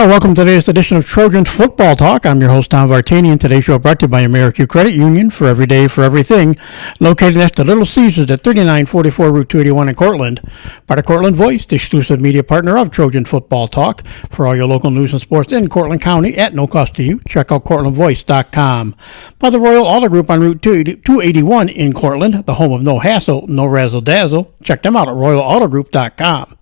Well, welcome to today's edition of Trojans Football Talk. I'm your host, Tom Vartanian. Today's show brought to you by American Credit Union, for every day, for everything. Located next to Little Caesars at 3944 Route 281 in Cortland. Part of Cortland Voice, the exclusive media partner of Trojan Football Talk. For all your local news and sports in Cortland County at no cost to you, check out CortlandVoice.com. By the Royal Auto Group on Route 281 in Cortland, the home of no hassle, no razzle-dazzle. Check them out at RoyalAutoGroup.com.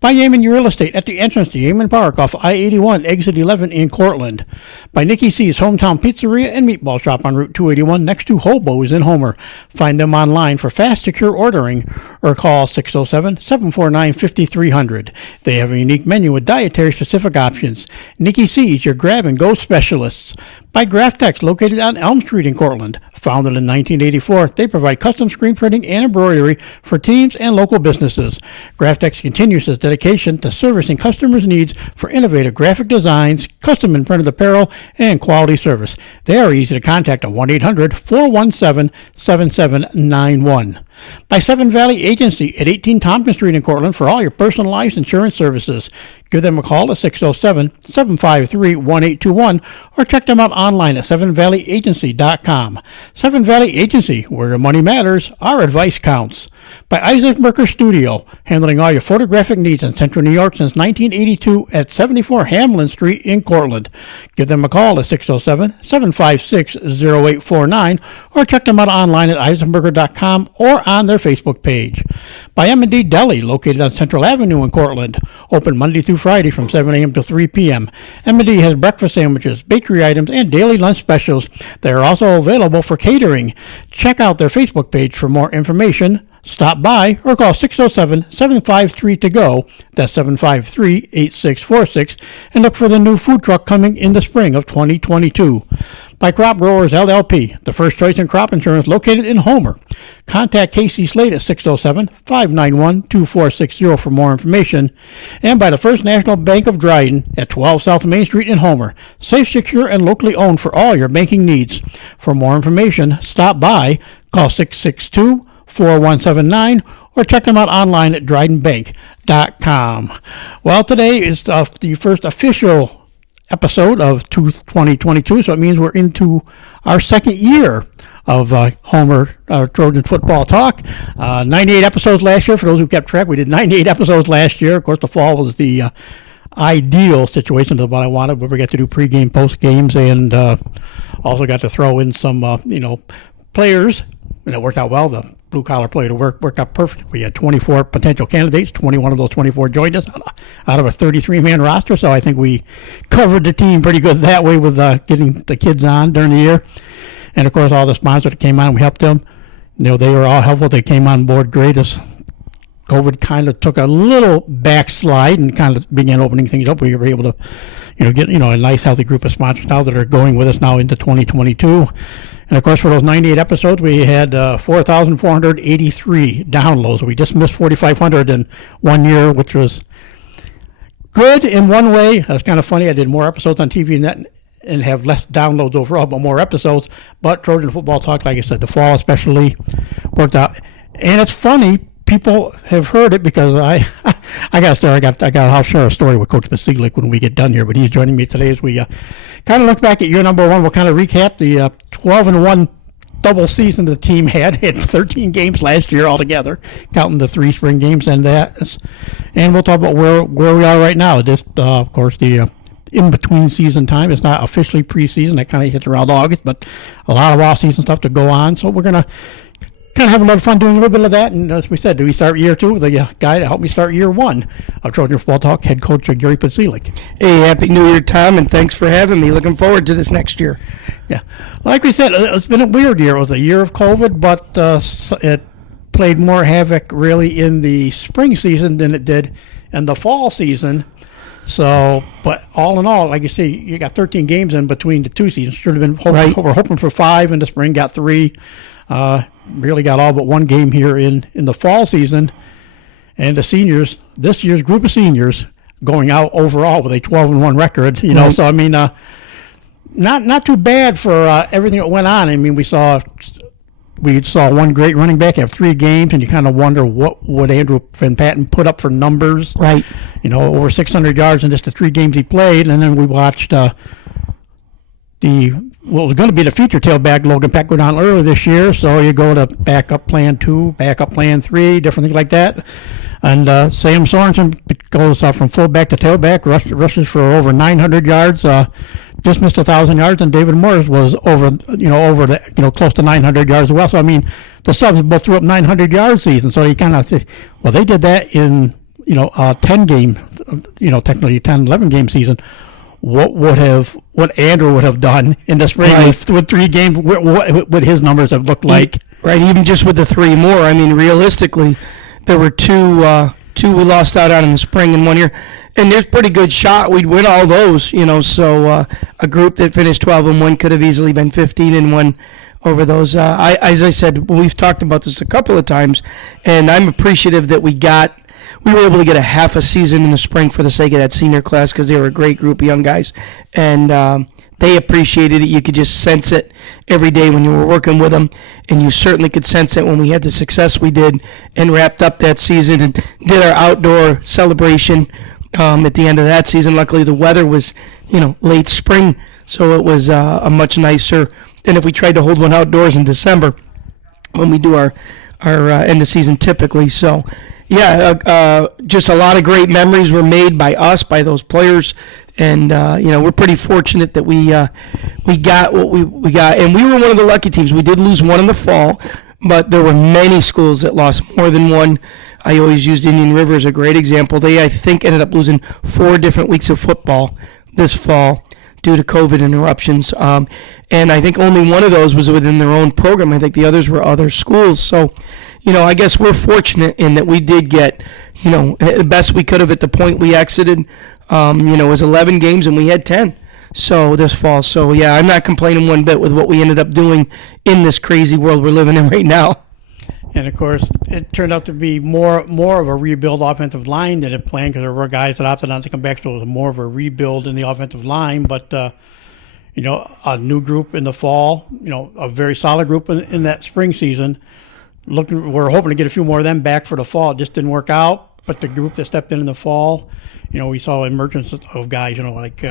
By Yeaman Real Estate at the entrance to Yeaman Park off I-81, exit 11 in Cortland. By Nicky C's Hometown Pizzeria and Meatball Shop on Route 281 next to Hobo's in Homer. Find them online for fast, secure ordering or call 607-749-5300. They have a unique menu with dietary-specific options. Nicky C's, your grab-and-go specialists. By Graphtex, located on Elm Street in Cortland. Founded in 1984, they provide custom screen printing and embroidery for teams and local businesses. Graphtex continues its dedication to servicing customers' needs for innovative graphic designs, custom and printed apparel, and quality service. They are easy to contact at 1-800-417-7791. By Seven Valley Agency at 18 Tompkins Street in Cortland for all your personalized insurance services. Give them a call at 607-753-1821 or check them out online at sevenvalleyagency.com. Seven Valley Agency, where your money matters, our advice counts. By Isaac Merker Studio, handling all your photographic needs in Central New York since 1982 at 74 Hamlin Street in Cortland. Give them a call at 607-756-0849 or check them out online at isaacmerker.com or on their Facebook page. By M&D Deli, located on Central Avenue in Cortland. Open Monday through Friday from 7 a.m. to 3 p.m. M&D has breakfast sandwiches, bakery items, and daily lunch specials. They are also available for catering. Check out their Facebook page for more information. Stop by or call 607-753-TO-GO, that's 753-8646, and look for the new food truck coming in the spring of 2022. By Crop Growers LLP, the first choice in crop insurance located in Homer. Contact Casey Slade at 607-591-2460 for more information. And by the First National Bank of Dryden at 12 South Main Street in Homer. Safe, secure, and locally owned for all your banking needs. For more information, stop by, call 662-4179, or check them out online at drydenbank.com. Well, today is the first official episode of 2022, so it means we're into our second year of Homer Trojan Football Talk. 98 episodes last year. For those who kept track, we did 98 episodes last year. Of course, the fall was the ideal situation of what I wanted, where we got to do pregame, postgames, and also got to throw in some players. And it worked out well. The blue-collar player worked out perfect. We had 24 potential candidates. 21 of those 24 joined us out of a 33-man roster. So I think we covered the team pretty good that way with getting the kids on during the year. And, of course, all the sponsors that came on, we helped them. They were all helpful. They came on board great as COVID kind of took a little backslide and kind of began opening things up. We were able to get a nice, healthy group of sponsors now that are going with us now into 2022. And, of course, for those 98 episodes, we had 4,483 downloads. We just missed 4,500 in 1 year, which was good in one way. That's kind of funny. I did more episodes on TV and have less downloads overall, but more episodes. But Trojan Football Talk, like I said, the fall especially worked out. And it's funny. People have heard it because I got a story. I'll share a story with Coach Pasilic when we get done here. But he's joining me today as we kind of look back at year number one. We'll kind of recap the 12-1 double season the team had. It had 13 games last year altogether, counting the 3 spring games and that. And we'll talk about where we are right now. This, of course, the in-between season time. It's not officially preseason. That kind of hits around August, but a lot of off-season stuff to go on. So we're going to kind of have a lot of fun doing a little bit of that. And as we said, do we start year 2 with the guy to help me start year 1 of Trojan Football Talk, head coach Gary Pasilic. Hey, Happy New Year, Tom, and thanks for having me. Looking forward to this next year. Yeah. Like we said, it's been a weird year. It was a year of COVID, but it played more havoc really in the spring season than it did in the fall season. So, but all in all, like you see, you got 13 games in between the 2 seasons. Should have been we're hoping for 5 in the spring, got 3. Really got all but 1 game here in the fall season. And the seniors, this year's group of seniors, going out overall with a 12-1 record. So I mean, not too bad for everything that went on. I mean, we saw we saw one great running back have 3 games, and you kind of wonder what would Andrew Van Patten put up for numbers. Right. Over 600 yards in just the 3 games he played, and then we watched what was going to be the future tailback, Logan Peck, go down early this year. So you go to backup plan 2, backup plan 3, different things like that. And Sam Sorensen goes from fullback to tailback, rushes for over 900 yards, just missed 1,000 yards, and David Morris was over close to 900 yards as well. So I mean, the subs both threw up 900 yard season. So you kind of think, well, they did that in 10 game, technically 10, 11 game season. What Andrew would have done in the spring with 3 games? What would his numbers have looked like? Right, even just with the 3 more. I mean, realistically, there were two we lost out on in the spring and 1 year, and there's a pretty good shot we'd win all those. So a group that finished 12-1 could have easily been 15-1 over those. As I said, we've talked about this a couple of times, and I'm appreciative that we were able to get a half a season in the spring for the sake of that senior class, because they were a great group of young guys, and they appreciated it. You could just sense it every day when you were working with them, and you certainly could sense it when we had the success we did and wrapped up that season and did our outdoor celebration at the end of that season. Luckily, the weather was, late spring, so it was a much nicer than if we tried to hold one outdoors in December when we do our end of season typically. So yeah, just a lot of great memories were made by us, by those players, and we're pretty fortunate that we got what we got, and we were one of the lucky teams. We did lose one in the fall, but there were many schools that lost more than one. I always used Indian River as a great example. They, I think, ended up losing 4 different weeks of football this fall due to COVID interruptions, and I think only one of those was within their own program. I think the others were other schools. So, I guess we're fortunate in that we did get, the best we could have at the point we exited. It was 11 games and we had 10. So this fall. So yeah, I'm not complaining one bit with what we ended up doing in this crazy world we're living in right now. And of course, it turned out to be more of a rebuild offensive line than it planned, because there were guys that opted not to come back, so it was more of a rebuild in the offensive line. But a new group in the fall, a very solid group in that spring season. We're hoping to get a few more of them back for the fall. It just didn't work out. But the group that stepped in the fall, we saw emergence of guys, like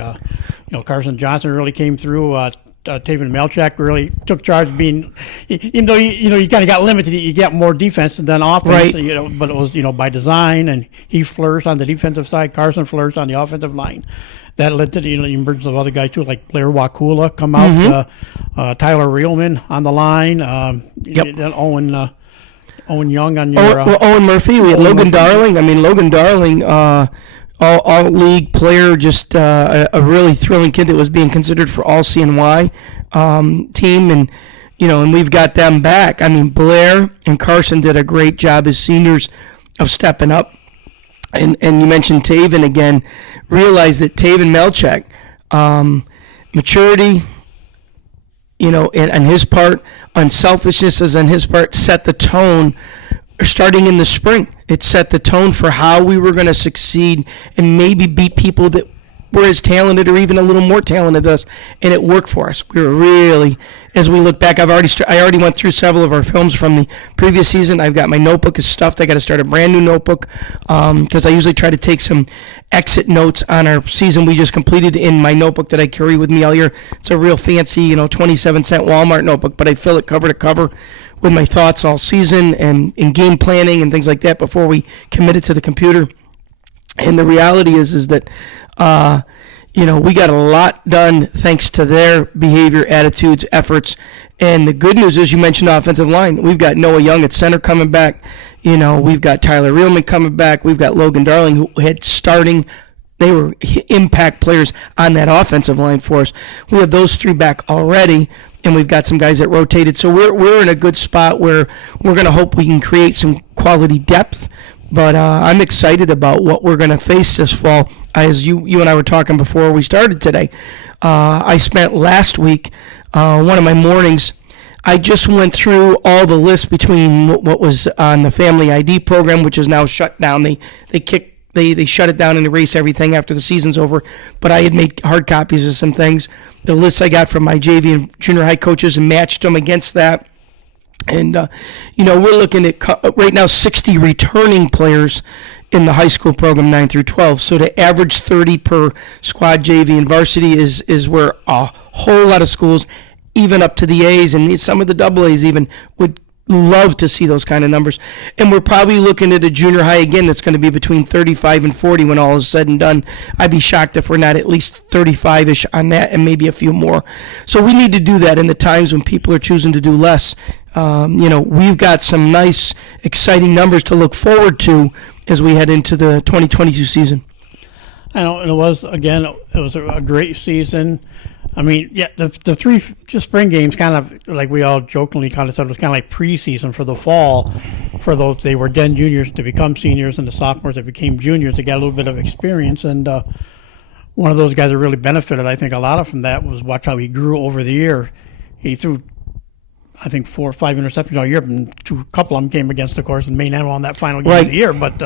Carson Johnson really came through. Taven Melchak really took charge, being, even though you kind of got limited, you get more defense than offense, right. But it was by design, and he flourished on the defensive side. Carson flourished on the offensive line. That led to the emergence of other guys too, like Blair Wakula come out, Tyler Reelman on the line, then Owen Young on your Owen Murphy. We had Logan Darling. I mean, Logan Darling, all league player, just a really thrilling kid that was being considered for all CNY team, and and we've got them back. I mean, Blair and Carson did a great job as seniors of stepping up, and you mentioned Taven again. Realize that Taven Melchak, maturity, and his part, unselfishness is on his part, set the tone starting in the spring. It set the tone for how we were going to succeed and maybe beat people that were as talented or even a little more talented than us, and it worked for us. We were really, as we look back, I already went through several of our films from the previous season. I've got my notebook is stuffed. I got to start a brand new notebook because I usually try to take some exit notes on our season we just completed in my notebook that I carry with me all year. It's a real fancy, 27-cent Walmart notebook, but I fill it cover to cover with my thoughts all season and in game planning and things like that before we commit it to the computer. And the reality is that we got a lot done thanks to their behavior, attitudes, efforts. And the good news is, you mentioned offensive line. We've got Noah Young at center coming back. We've got Tyler Reelman coming back. We've got Logan Darling, who had starting. They were impact players on that offensive line for us. We have those 3 back already, and we've got some guys that rotated. So we're in a good spot where we're going to hope we can create some quality depth. But I'm excited about what we're going to face this fall. As you and I were talking before we started today, I spent last week, one of my mornings, I just went through all the lists between what was on the Family ID program, which is now shut down. They shut it down and erase everything after the season's over. But I had made hard copies of some things. The lists I got from my JV and junior high coaches and matched them against that. And, we're looking at right now 60 returning players in the high school program 9 through 12. So to average 30 per squad, JV, and varsity is where a whole lot of schools, even up to the A's and some of the double A's even, would love to see those kind of numbers. And we're probably looking at a junior high again that's going to be between 35 and 40 when all is said and done. I'd be shocked if we're not at least 35-ish on that and maybe a few more. So we need to do that in the times when people are choosing to do less. We've got some nice, exciting numbers to look forward to as we head into the 2022 season. I know, and it was a great season. I mean, yeah, the three just spring games kind of, like we all jokingly kind of said, it was kind of like preseason for the fall. For those, they were then juniors to become seniors, and the sophomores that became juniors, they got a little bit of experience. And one of those guys that really benefited, I think, a lot from that was watch how he grew over the year. He threw, I think, 4 or 5 interceptions all year, and a couple of them came against, of course, and Maine on that final game of the year. But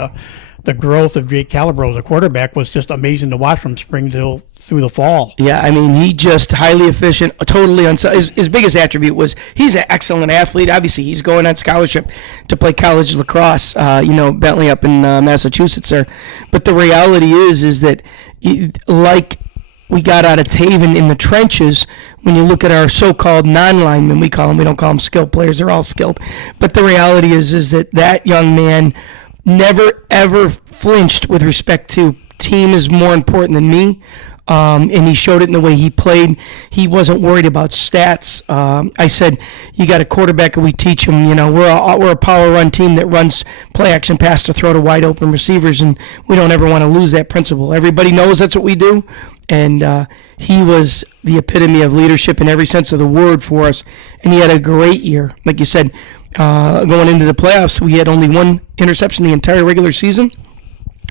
the growth of Jake Calabro as a quarterback was just amazing to watch from spring till through the fall. Yeah, I mean, he just highly efficient, totally his biggest attribute was he's an excellent athlete. Obviously, he's going on scholarship to play college lacrosse, Bentley up in Massachusetts there. But the reality is that, like we got out of Taven in the trenches, when you look at our so-called non-linemen, we don't call them skilled players, they're all skilled. But the reality is that young man never, ever flinched with respect to team is more important than me. And he showed it in the way he played. He wasn't worried about stats. I said, you got a quarterback and we teach him, we're a power run team that runs play action pass to throw to wide open receivers, and we don't ever want to lose that principle. Everybody knows that's what we do. And he was the epitome of leadership in every sense of the word for us. And he had a great year. Like you said, going into the playoffs, we had only 1 interception the entire regular season.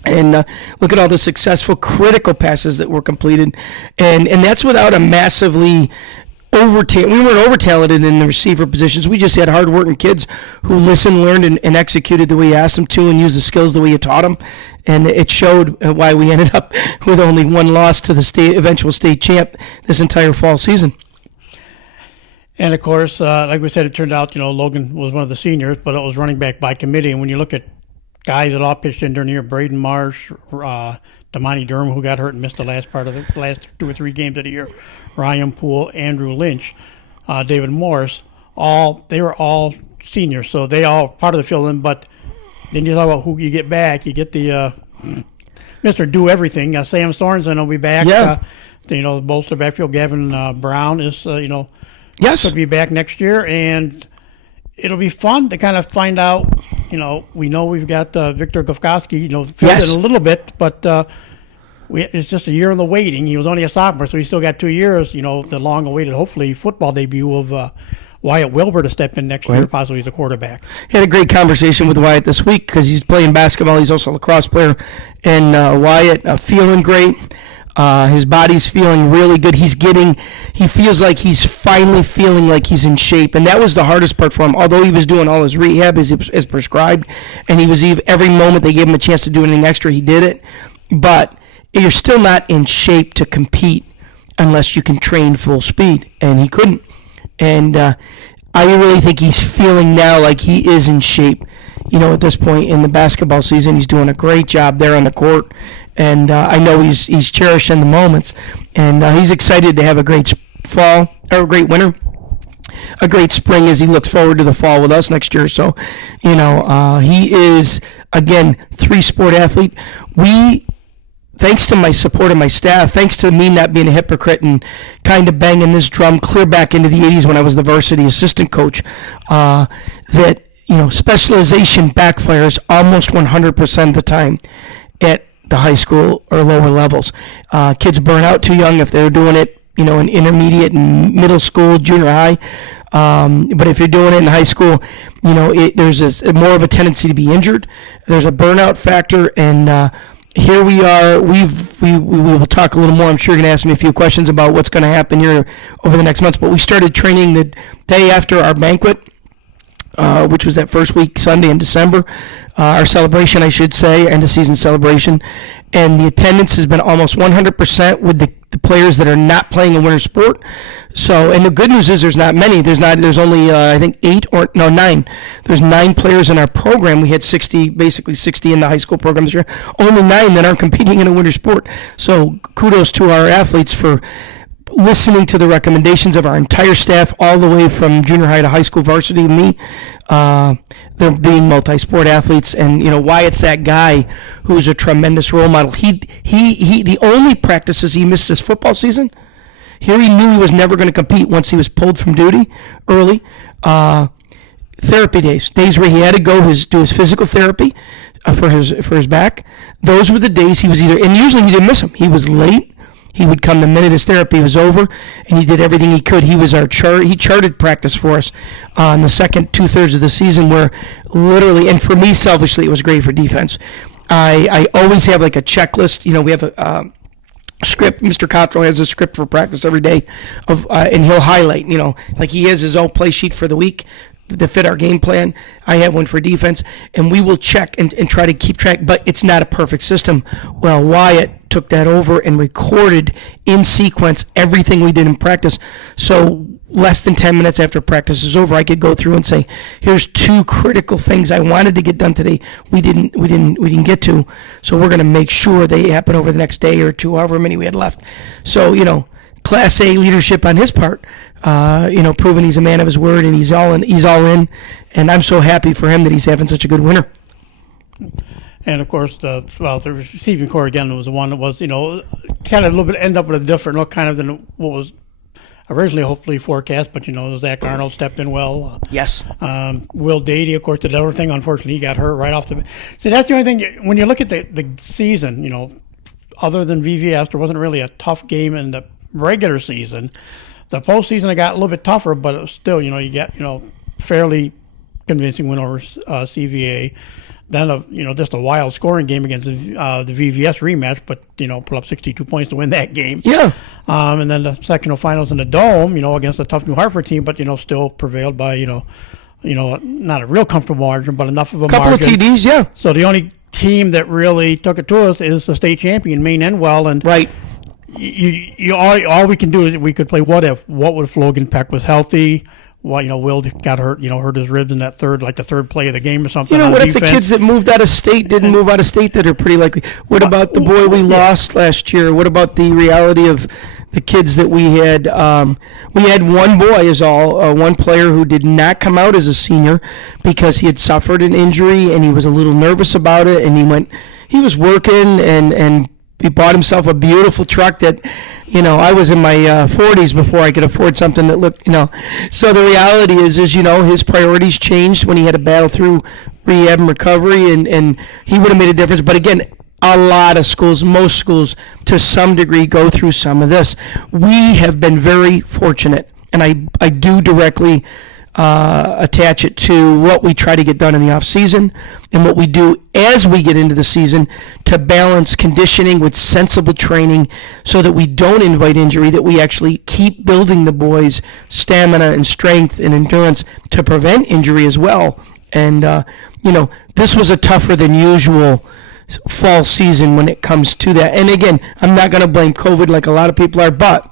And look at all the successful critical passes that were completed. And that's without a massively we weren't over-talented in the receiver positions. We just had hard-working kids who listened, learned, and executed the way you asked them to and used the skills the way you taught them. And it showed why we ended up with only 1 loss to the eventual state champ this entire fall season. And, of course, like we said, it turned out, Logan was one of the seniors, but it was running back by committee. And when you look at guys that all pitched in during the year, Braden Marsh, Damani Durham, who got hurt and missed the last part of the last 2 or 3 games of the year, Ryan Poole, Andrew Lynch, David Morris, they were all seniors, so they all part of the fill-in. But then you talk about who you get back. You get the Mr. Do Everything. Sam Sorensen will be back. Yeah. The bolster backfield. Gavin Brown is, yes, could be back next year, and it'll be fun to kind of find out. We know we've got Victor Gofkowski, filled yes, in a little bit, but it's just a year in the waiting. He was only a sophomore, so he's still got 2 years, the long-awaited, hopefully, football debut of Wyatt Wilbur to step in next year, possibly as a quarterback. Had a great conversation with Wyatt this week because he's playing basketball. He's also a lacrosse player. And Wyatt feeling great. His body's feeling really good. He feels like he's finally feeling like he's in shape. And that was the hardest part for him. Although he was doing all his rehab as prescribed, and he was every moment they gave him a chance to do anything extra, he did it. But you're still not in shape to compete unless you can train full speed. And he couldn't. And I really think he's feeling now like he is in shape. At this point in the basketball season, he's doing a great job there on the court. And I know he's cherishing the moments. And he's excited to have a great fall, or a great winter, a great spring as he looks forward to the fall with us next year. So, he is, again, 3-sport athlete. Thanks to my support of my staff, thanks to me not being a hypocrite and kind of banging this drum clear back into the 80s when I was the varsity assistant coach, that, specialization backfires almost 100% of the time at the high school or lower levels. Kids burn out too young if they're doing it, in intermediate and middle school, junior high. But if you're doing it in high school, there's more of a tendency to be injured. There's a burnout factor, and here we are. We will talk a little more. I'm sure you're going to ask me a few questions about what's going to happen here over the next months. But we started training the day after our banquet, which was that first week, Sunday in December. Our celebration, I should say, end of season celebration. And the attendance has been almost 100% with the players that are not playing a winter sport. So, and the good news is there's not many. There's only I think 9. There's 9 players in our program. We had 60 in the high school program this year. Only 9 that aren't competing in a winter sport. So kudos to our athletes for listening to the recommendations of our entire staff, all the way from junior high to high school varsity. Me, they're being multi-sport athletes, and Wyatt's that guy who's a tremendous role model. He the only practices he missed this football season. Here he knew he was never going to compete once he was pulled from duty early. Therapy days where he had to go do his physical therapy for his back. Those were the days he was and usually he didn't miss them. He was late. He would come the minute his therapy was over, and he did everything he could. He was he charted practice for us in the second 2/3 of the season, where literally, and for me selfishly, it was great for defense. I always have like a checklist. We have a script. Mr. Cottrell has a script for practice every day and he'll highlight, like he has his own play sheet for the week that fit our game plan. I have one for defense, and we will check and try to keep track, but it's not a perfect system. Well, Wyatt took that over and recorded in sequence everything we did in practice. So less than 10 minutes after practice is over, I could go through and say, here's 2 critical things I wanted to get done today. We didn't get to. So we're going to make sure they happen over the next day or 2, however many we had left. So, Class A leadership on his part, proving he's a man of his word, and he's all in, and I'm so happy for him that he's having such a good winter. And of course, the receiving core again was the one that was, kind of a little bit end up with a different look, kind of than what was originally hopefully forecast. But Zach Arnold stepped in well. Yes. Will Dady, of course, did everything. Unfortunately, he got hurt right off the. See, that's the only thing when you look at the season. Other than VVS, there wasn't really a tough game in the regular season. The postseason it got a little bit tougher, but it was still, you get fairly convincing win over CVA. Then just a wild scoring game against the VVS rematch, but put up 62 points to win that game. Yeah. And then the sectional finals in the Dome, against a tough New Hartford team, but still prevailed by not a real comfortable margin, but enough of a couple margin. Of TDs, yeah. So the only team that really took it to us is the state champion, Maine Endwell, and right. All we can do is we could play what if. What would if Logan Peck was healthy? Well, Will got hurt, hurt his ribs in that third play of the game or something. What if the kids that moved out of state didn't move out of state that are pretty likely? What about the boy we lost last year? What about the reality of the kids that we had? We had one boy one player who did not come out as a senior because he had suffered an injury and he was a little nervous about it, and he was working and he bought himself a beautiful truck that, I was in my 40s before I could afford something that looked, So the reality is his priorities changed when he had to battle through rehab and recovery, and he would have made a difference. But again, a lot of schools, most schools, to some degree, go through some of this. We have been very fortunate, and I do directly attach it to what we try to get done in the off season and what we do as we get into the season to balance conditioning with sensible training so that we don't invite injury, that we actually keep building the boys' stamina and strength and endurance to prevent injury as well. And this was a tougher than usual fall season when it comes to that. And again, I'm not going to blame COVID like a lot of people are, but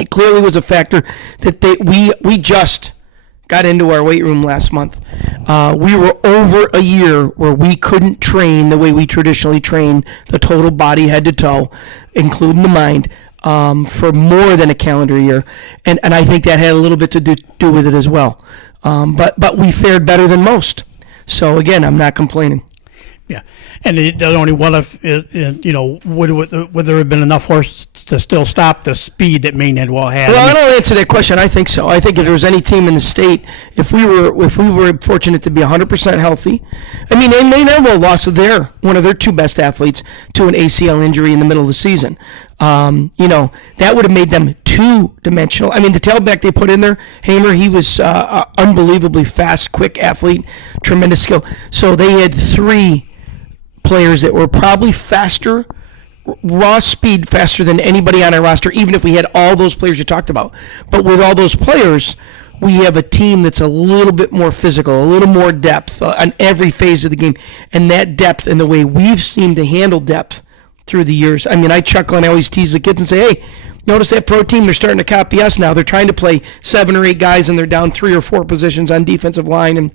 it clearly was a factor that we just got into our weight room last month. We were over a year where we couldn't train the way we traditionally train, the total body head to toe, including the mind, for more than a calendar year. And I think that had a little bit to do with it as well. But we fared better than most. So again, I'm not complaining. Yeah, and the only one of would there have been enough horse to still stop the speed that Maine Endwell had? Well, I don't answer that question. I think so. I think if there was any team in the state, if we were fortunate to be 100% healthy, and Maine Endwell lost one of their 2 best athletes to an ACL injury in the middle of the season. That would have made them 2-dimensional. The tailback they put in there, Hamer, he was unbelievably fast, quick athlete, tremendous skill. So they had 3 players that were probably faster, raw speed faster than anybody on our roster, even if we had all those players you talked about. But with all those players, we have a team that's a little bit more physical, a little more depth on every phase of the game. And that depth and the way we've seemed to handle depth through the years. I mean, I chuckle and I always tease the kids and say, hey, notice that pro team, they're starting to copy us now. They're trying to play 7 or 8 guys and they're down 3 or 4 positions on defensive line. And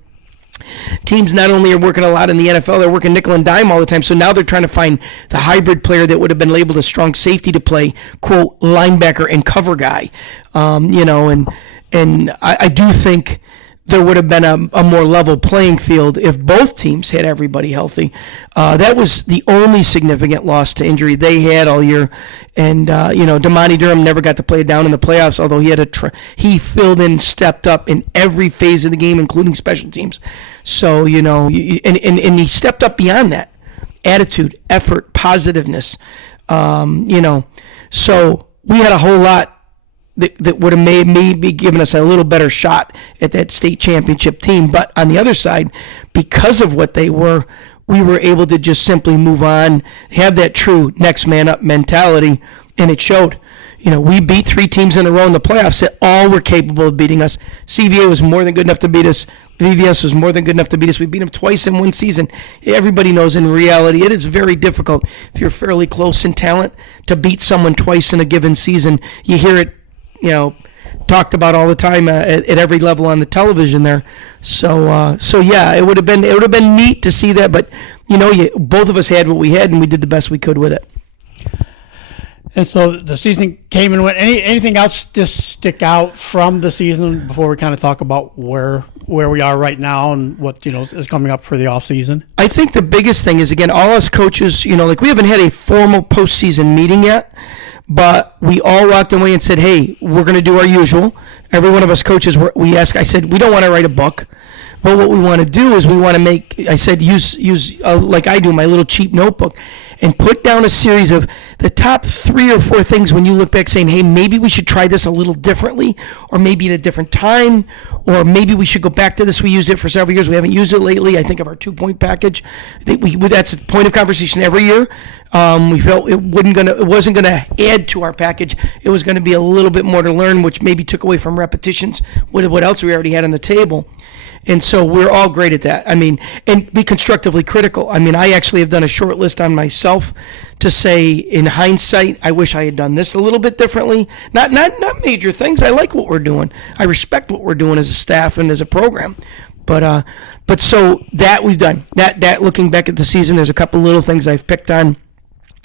teams not only are working a lot in the NFL, they're working nickel and dime all the time. So now they're trying to find the hybrid player that would have been labeled a strong safety to play, quote, linebacker and cover guy. And I do think there would have been a more level playing field if both teams had everybody healthy. That was the only significant loss to injury they had all year. And, Damani Durham never got to play down in the playoffs, although he filled in, stepped up in every phase of the game, including special teams. So, and he stepped up beyond that. Attitude, effort, positiveness, So we had a whole lot that would have maybe given us a little better shot at that state championship team. But on the other side, because of what they were, we were able to just simply move on, have that true next man up mentality, and it showed. We beat 3 teams in a row in the playoffs that all were capable of beating us. CVA was more than good enough to beat us. VVS was more than good enough to beat us. We beat them twice in one season. Everybody knows in reality it is very difficult if you're fairly close in talent to beat someone twice in a given season. You hear it talked about all the time at every level on the television there. So yeah, it would have been neat to see that, but both of us had what we had and we did the best we could with it. And so the season came and went. Anything else just stick out from the season before we kind of talk about where we are right now and what is coming up for the off season? I think the biggest thing is, again, all us coaches, we haven't had a formal postseason meeting yet. But we all walked away and said, hey, we're going to do our usual. Every one of us coaches, I said, we don't want to write a book. But what we want to do is use like I do, my little cheap notebook, and put down a series of the top 3 or 4 things when you look back saying, hey, maybe we should try this a little differently, or maybe at a different time, or maybe we should go back to this. We used it for several years. We haven't used it lately. I think of our 2-point package. That's a point of conversation every year. We felt it wasn't going to add to our package. It was going to be a little bit more to learn, which maybe took away from repetitions with what else we already had on the table. And so we're all great at that. I mean, and be constructively critical. I mean, I actually have done a short list on myself to say, in hindsight, I wish I had done this a little bit differently. Not major things. I like what we're doing. I respect what we're doing as a staff and as a program. But so that we've done. That looking back at the season, there's a couple little things I've picked on.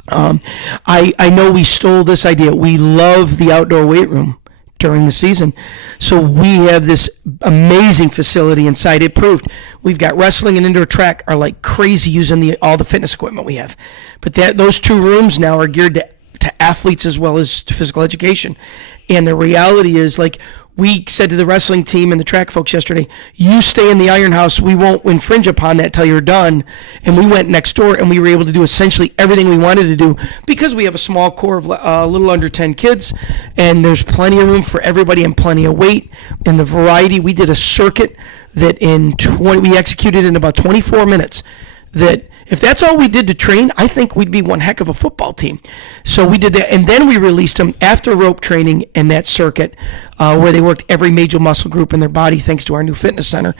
I know we stole this idea. We love the outdoor weight room during the season. So we have this amazing facility inside. It proved we've got wrestling and indoor track are like crazy using all the fitness equipment we have. But those 2 rooms now are geared to athletes as well as to physical education. And the reality is, like, we said to the wrestling team and the track folks yesterday, you stay in the Iron House. We won't infringe upon that till you're done. And we went next door and we were able to do essentially everything we wanted to do because we have a small core of a little under 10 kids, and there's plenty of room for everybody and plenty of weight. And the variety, we did a circuit that we executed in about 24 minutes that if that's all we did to train, I think we'd be one heck of a football team. So we did that, and then we released them after rope training and that circuit where they worked every major muscle group in their body thanks to our new fitness center.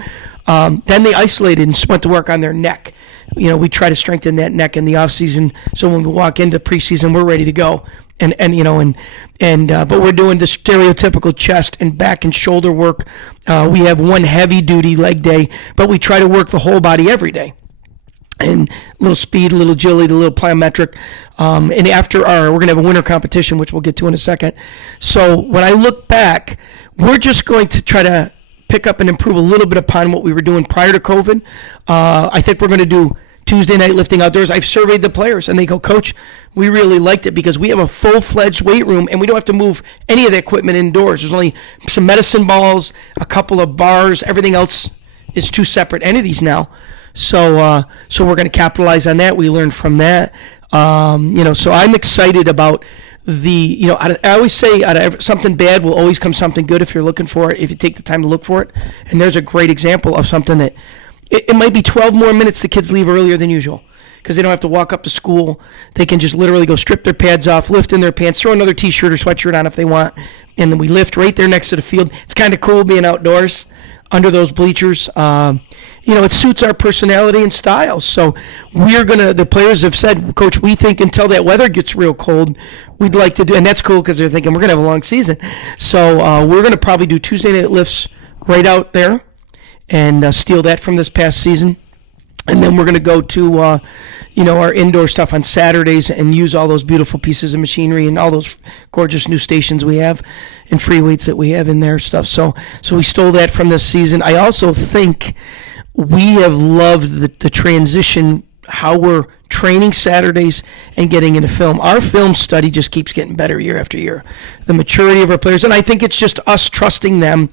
Then they isolated and went to work on their neck. We try to strengthen that neck in the off season, so when we walk into preseason, we're ready to go. But we're doing the stereotypical chest and back and shoulder work. We have one heavy duty leg day, but we try to work the whole body every day. And a little speed, a little agility, a little plyometric. And after we're going to have a winter competition, which we'll get to in a second. So when I look back, we're just going to try to pick up and improve a little bit upon what we were doing prior to COVID. I think we're going to do Tuesday night lifting outdoors. I've surveyed the players, and they go, Coach, we really liked it because we have a full-fledged weight room, and we don't have to move any of the equipment indoors. There's only some medicine balls, a couple of bars. Everything else is 2 separate entities now. So we're going to capitalize on that. We learned from that. So I'm excited about I always say out of something bad will always come something good if you're looking for it, if you take the time to look for it. And there's a great example of something that it might be 12 more minutes the kids leave earlier than usual because they don't have to walk up to school. They can just literally go strip their pads off, lift in their pants, throw another T-shirt or sweatshirt on if they want. And then we lift right there next to the field. It's kind of cool being outdoors under those bleachers. it suits our personality and style. So the players have said, Coach, we think until that weather gets real cold, we'd like to do, and that's cool because they're thinking we're going to have a long season. So we're going to probably do Tuesday night lifts right out there and steal that from this past season. And then we're going to go to, our indoor stuff on Saturdays and use all those beautiful pieces of machinery and all those gorgeous new stations we have and free weights that we have in there stuff. So we stole that from this season. I also think we have loved the transition, how we're training Saturdays and getting into film. Our film study just keeps getting better year after year. The maturity of our players, and I think it's just us trusting them.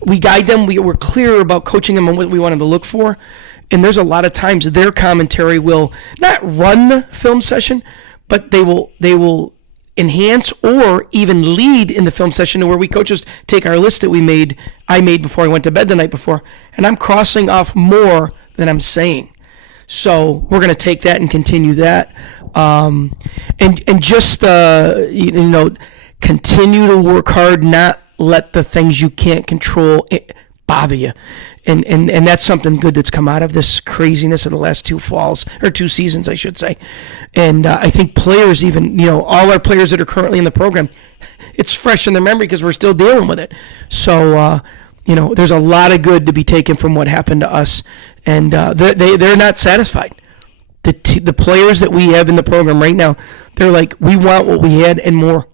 We guide them. We're clear about coaching them and what we want them to look for. And there's a lot of times their commentary will not run the film session, but they will enhance or even lead in the film session, where we coaches take our list that I made before I went to bed the night before, and I'm crossing off more than I'm saying. So we're going to take that and continue that, and just continue to work hard, not let the things you can't control bother you. And that's something good that's come out of this craziness of the last two seasons, I should say. And I think players, even, all our players that are currently in the program, it's fresh in their memory because we're still dealing with it. So, there's a lot of good to be taken from what happened to us. And they're not satisfied. The players that we have in the program right now, they're like, we want what we had and more.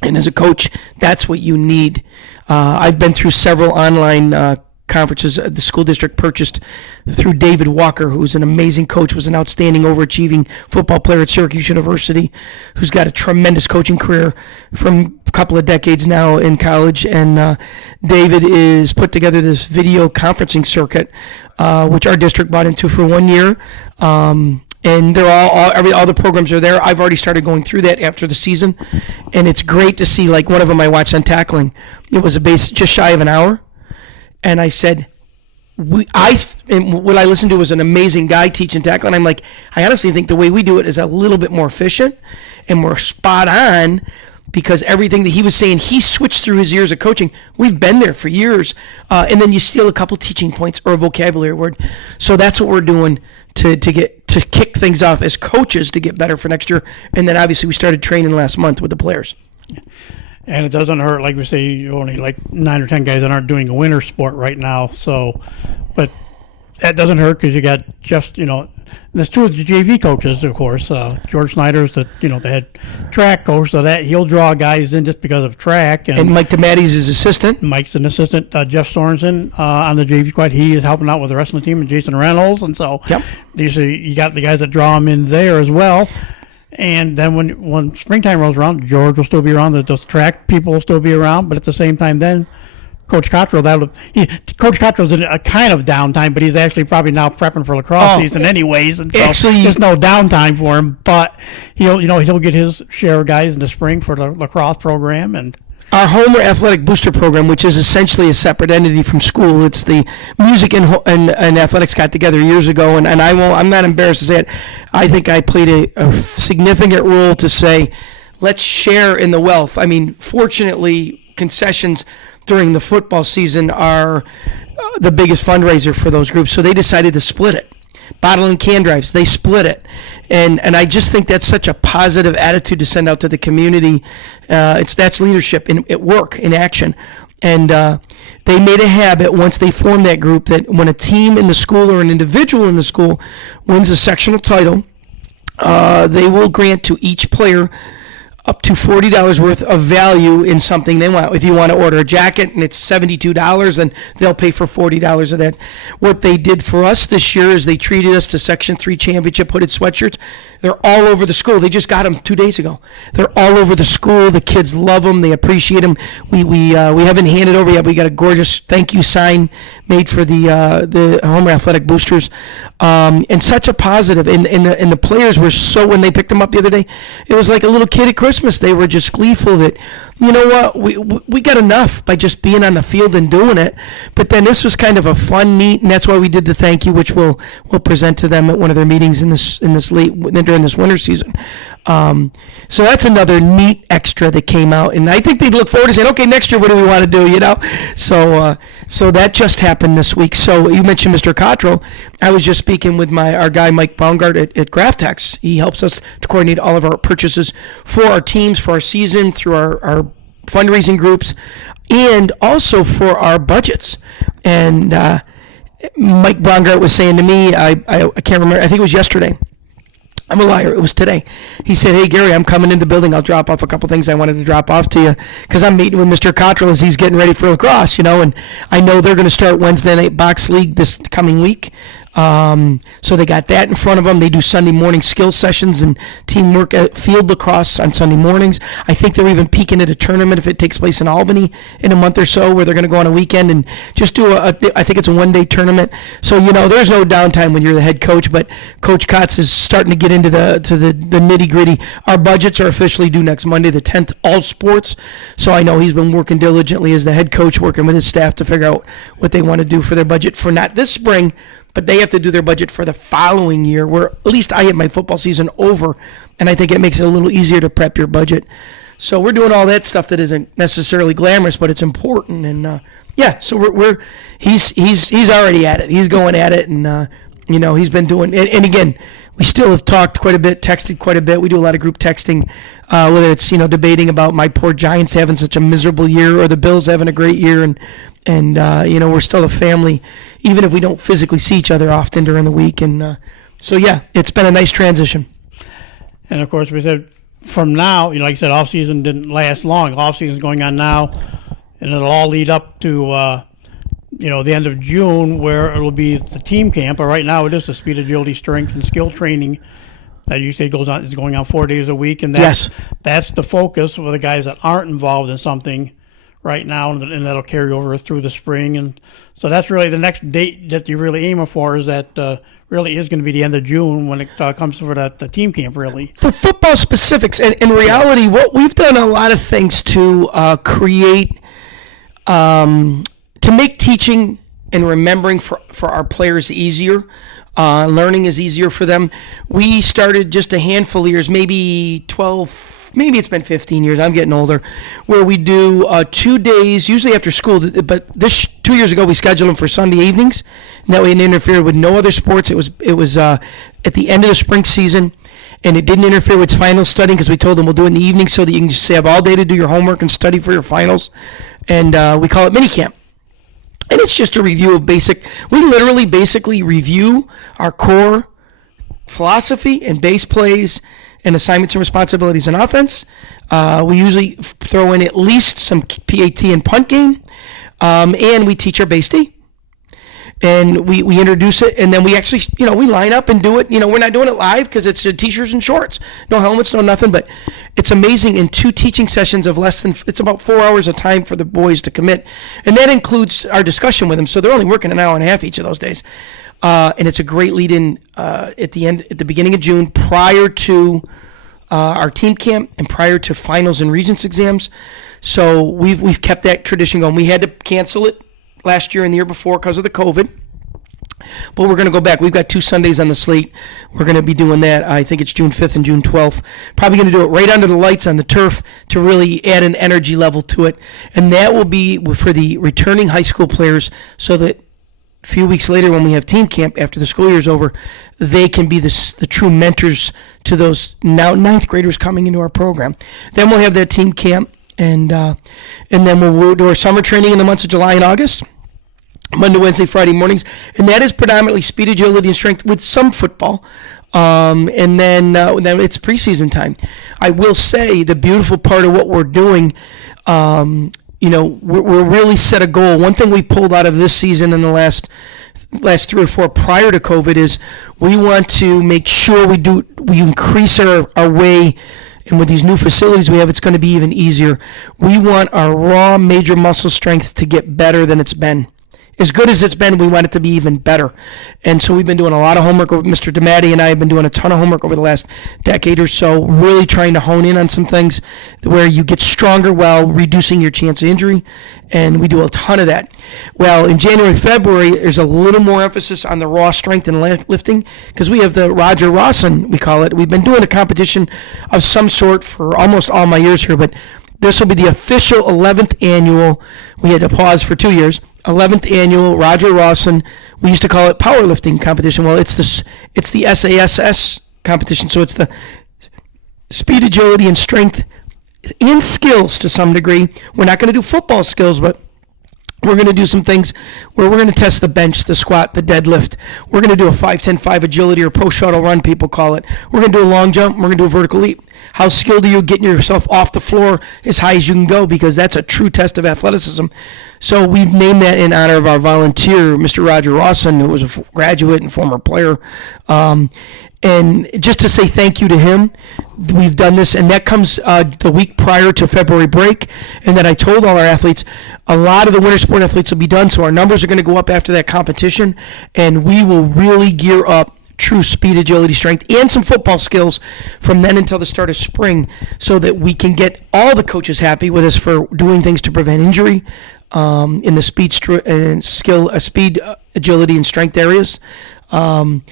And as a coach, that's what you need. I've been through several online conferences the school district purchased through David Walker, who's an amazing coach, was an outstanding overachieving football player at Syracuse University, who's got a tremendous coaching career from a couple of decades now in college. And David is put together this video conferencing circuit, which our district bought into for 1 year. And they're all the programs are there. I've already started going through that after the season, and it's great to see. Like one of them I watched on tackling, it was just shy of an hour, and I said, what I listened to was an amazing guy teaching tackling. I'm like, I honestly think the way we do it is a little bit more efficient and more spot on, because everything that he was saying, he switched through his years of coaching. We've been there for years, and then you steal a couple teaching points or a vocabulary word. So that's what we're doing to kick things off as coaches to get better for next year. And then obviously we started training last month with the players. And it doesn't hurt, like we say, only like 9 or 10 guys that aren't doing a winter sport right now. So, but that doesn't hurt because you got just, there's two of the JV coaches, of course. George Snyder's the head track coach, so that he'll draw guys in just because of track. And Mike DeMatteis is assistant. Mike's an assistant. Jeff Sorensen on the JV squad, he is helping out with the rest of the team, and Jason Reynolds. And so you got the guys that draw them in there as well. And then when springtime rolls around, George will still be around. Those track people will still be around, but at the same time, then Coach Cottrell, Coach Cottrell's in a kind of downtime, but he's actually probably now prepping for lacrosse season anyways, and so actually, there's no downtime for him. But he'll get his share of guys in the spring for the lacrosse program. And our Homer Athletic Booster Program, which is essentially a separate entity from school, it's the music and athletics got together years ago, and I'm not embarrassed to say it. I think I played a significant role to say, let's share in the wealth. I mean, fortunately, concessions during the football season are the biggest fundraiser for those groups, so they decided to split it. Bottle and can drives, they split it. And I just think that's such a positive attitude to send out to the community. That's leadership at work, in action. And they made a habit once they formed that group that when a team in the school or an individual in the school wins a sectional title, they will grant to each player up to $40 worth of value in something they want. If you want to order a jacket and it's $72, then they'll pay for $40 of that. What they did for us this year is they treated us to Section 3 championship hooded sweatshirts. They're all over the school. They just got them 2 days ago. They're all over the school. The kids love them. They appreciate them. We haven't handed over yet. We got a gorgeous thank you sign made for the Homer Athletic Boosters, and such a positive. And the players were so, when they picked them up the other day, it was like a little kid at Christmas. They were just gleeful that, you know what, we got enough by just being on the field and doing it. But then this was kind of a fun, neat, and that's why we did the thank you, which we'll present to them at one of their meetings during this winter season. So that's another neat extra that came out, and I think they'd look forward to saying, okay, next year, what do we want to do, So that just happened this week. So you mentioned Mr. Cottrell. I was just speaking with our guy, Mike Baumgart at Graftex. He helps us to coordinate all of our purchases for our teams, for our season, through our fundraising groups, and also for our budgets. And Mike Baumgart was saying to me, I can't remember, I think it was yesterday. I'm a liar. It was today. He said, hey, Gary, I'm coming in the building. I'll drop off a couple things I wanted to drop off to you because I'm meeting with Mr. Cottrell as he's getting ready for lacrosse, and I know they're going to start Wednesday night box league this coming week. So they got that in front of them. They do Sunday morning skill sessions and teamwork at field lacrosse on Sunday mornings. I think they're even peaking at a tournament if it takes place in Albany in a month or so, where they're going to go on a weekend and just do I think it's a one-day tournament. So, there's no downtime when you're the head coach, but Coach Kotz is starting to get into the nitty-gritty. Our budgets are officially due next Monday, the 10th, all sports. So I know he's been working diligently as the head coach, working with his staff to figure out what they want to do for their budget for not this spring, but they have to do their budget for the following year, where at least I have my football season over, and I think it makes it a little easier to prep your budget. So we're doing all that stuff that isn't necessarily glamorous, but it's important. And so he's already at it. He's going at it, and he's been doing. And again, we still have talked quite a bit, texted quite a bit. We do a lot of group texting, whether it's debating about my poor Giants having such a miserable year or the Bills having a great year, and we're still a family, even if we don't physically see each other often during the week. And so it's been a nice transition. And of course, we said from now, like you said, off season didn't last long. Off season is going on now, and it'll all lead up to the end of June, where it'll be the team camp. But right now, it is the speed, agility, strength, and skill training that you say is going on 4 days a week, and that's the focus for the guys that aren't involved in something right now, and that'll carry over through the spring. And so that's really the next date that you're really aiming for, is that really is going to be the end of June when it comes for the team camp, really. For football specifics, and in reality, what we've done a lot of things to create, to make teaching and remembering for our players easier. Learning is easier for them. We started just a handful of years, maybe 12, maybe it's been 15 years, I'm getting older, where we do 2 days, usually after school, but 2 years ago we scheduled them for Sunday evenings, and that way it interfered with no other sports. It was at the end of the spring season, and it didn't interfere with final studying, because we told them we'll do it in the evening so that you can just have all day to do your homework and study for your finals, and we call it mini camp. And it's just a review of we literally basically review our core philosophy and base plays and assignments and responsibilities in offense. We usually throw in at least some PAT and punt game, and we teach our base D. And we introduce it, and then we actually, we line up and do it. We're not doing it live because it's t-shirts and shorts, no helmets, no nothing. But it's amazing. In 2 teaching sessions of it's about 4 hours of time for the boys to commit, and that includes our discussion with them. So they're only working an hour and a half each of those days, and it's a great lead-in at the beginning of June, prior to our team camp and prior to finals and regents exams. So we've kept that tradition going. We had to cancel it last year and the year before because of the COVID, but we're going to go back. We've got 2 Sundays on the slate. We're going to be doing that. I think it's June 5th and June 12th. Probably going to do it right under the lights on the turf to really add an energy level to it, and that will be for the returning high school players, so that a few weeks later when we have team camp after the school year is over, they can be the true mentors to those now 9th graders coming into our program. Then we'll have that team camp, and then we'll do our summer training in the months of July and August, Monday, Wednesday, Friday mornings, and that is predominantly speed, agility, and strength with some football. And then it's preseason time. I will say the beautiful part of what we're doing, we're really set a goal. One thing we pulled out of this season in the last 3 or 4 prior to COVID is we want to make sure we increase our way. And with these new facilities we have, it's going to be even easier. We want our raw major muscle strength to get better than it's been. As good as it's been, we want it to be even better. And so we've been doing a lot of homework. Mr. DeMatti and I have been doing a ton of homework over the last decade or so, really trying to hone in on some things where you get stronger while reducing your chance of injury, and we do a ton of that. Well, in January, February, there's a little more emphasis on the raw strength and lifting because we have the Roger Rawson, we call it. We've been doing a competition of some sort for almost all my years here, but this will be the official 11th annual. We had to pause for 2 years. 11th annual Roger Rawson. We used to call it powerlifting competition. Well, it's the SASS competition, so it's the speed, agility, and strength and skills to some degree. We're not going to do football skills, but we're going to do some things where we're going to test the bench, the squat, the deadlift. We're going to do a 5-10-5 agility or pro shuttle run, people call it. We're going to do a long jump. We're going to do a vertical leap. How skilled are you getting yourself off the floor as high as you can go? Because that's a true test of athleticism. So we've named that in honor of our volunteer, Mr. Roger Rawson, who was a graduate and former player. And just to say thank you to him, we've done this, and that comes the week prior to February break. And then I told all our athletes, a lot of the winter sport athletes will be done, so our numbers are going to go up after that competition, and we will really gear up true speed, agility, strength, and some football skills from then until the start of spring so that we can get all the coaches happy with us for doing things to prevent injury in the speed, speed, agility, and strength areas. And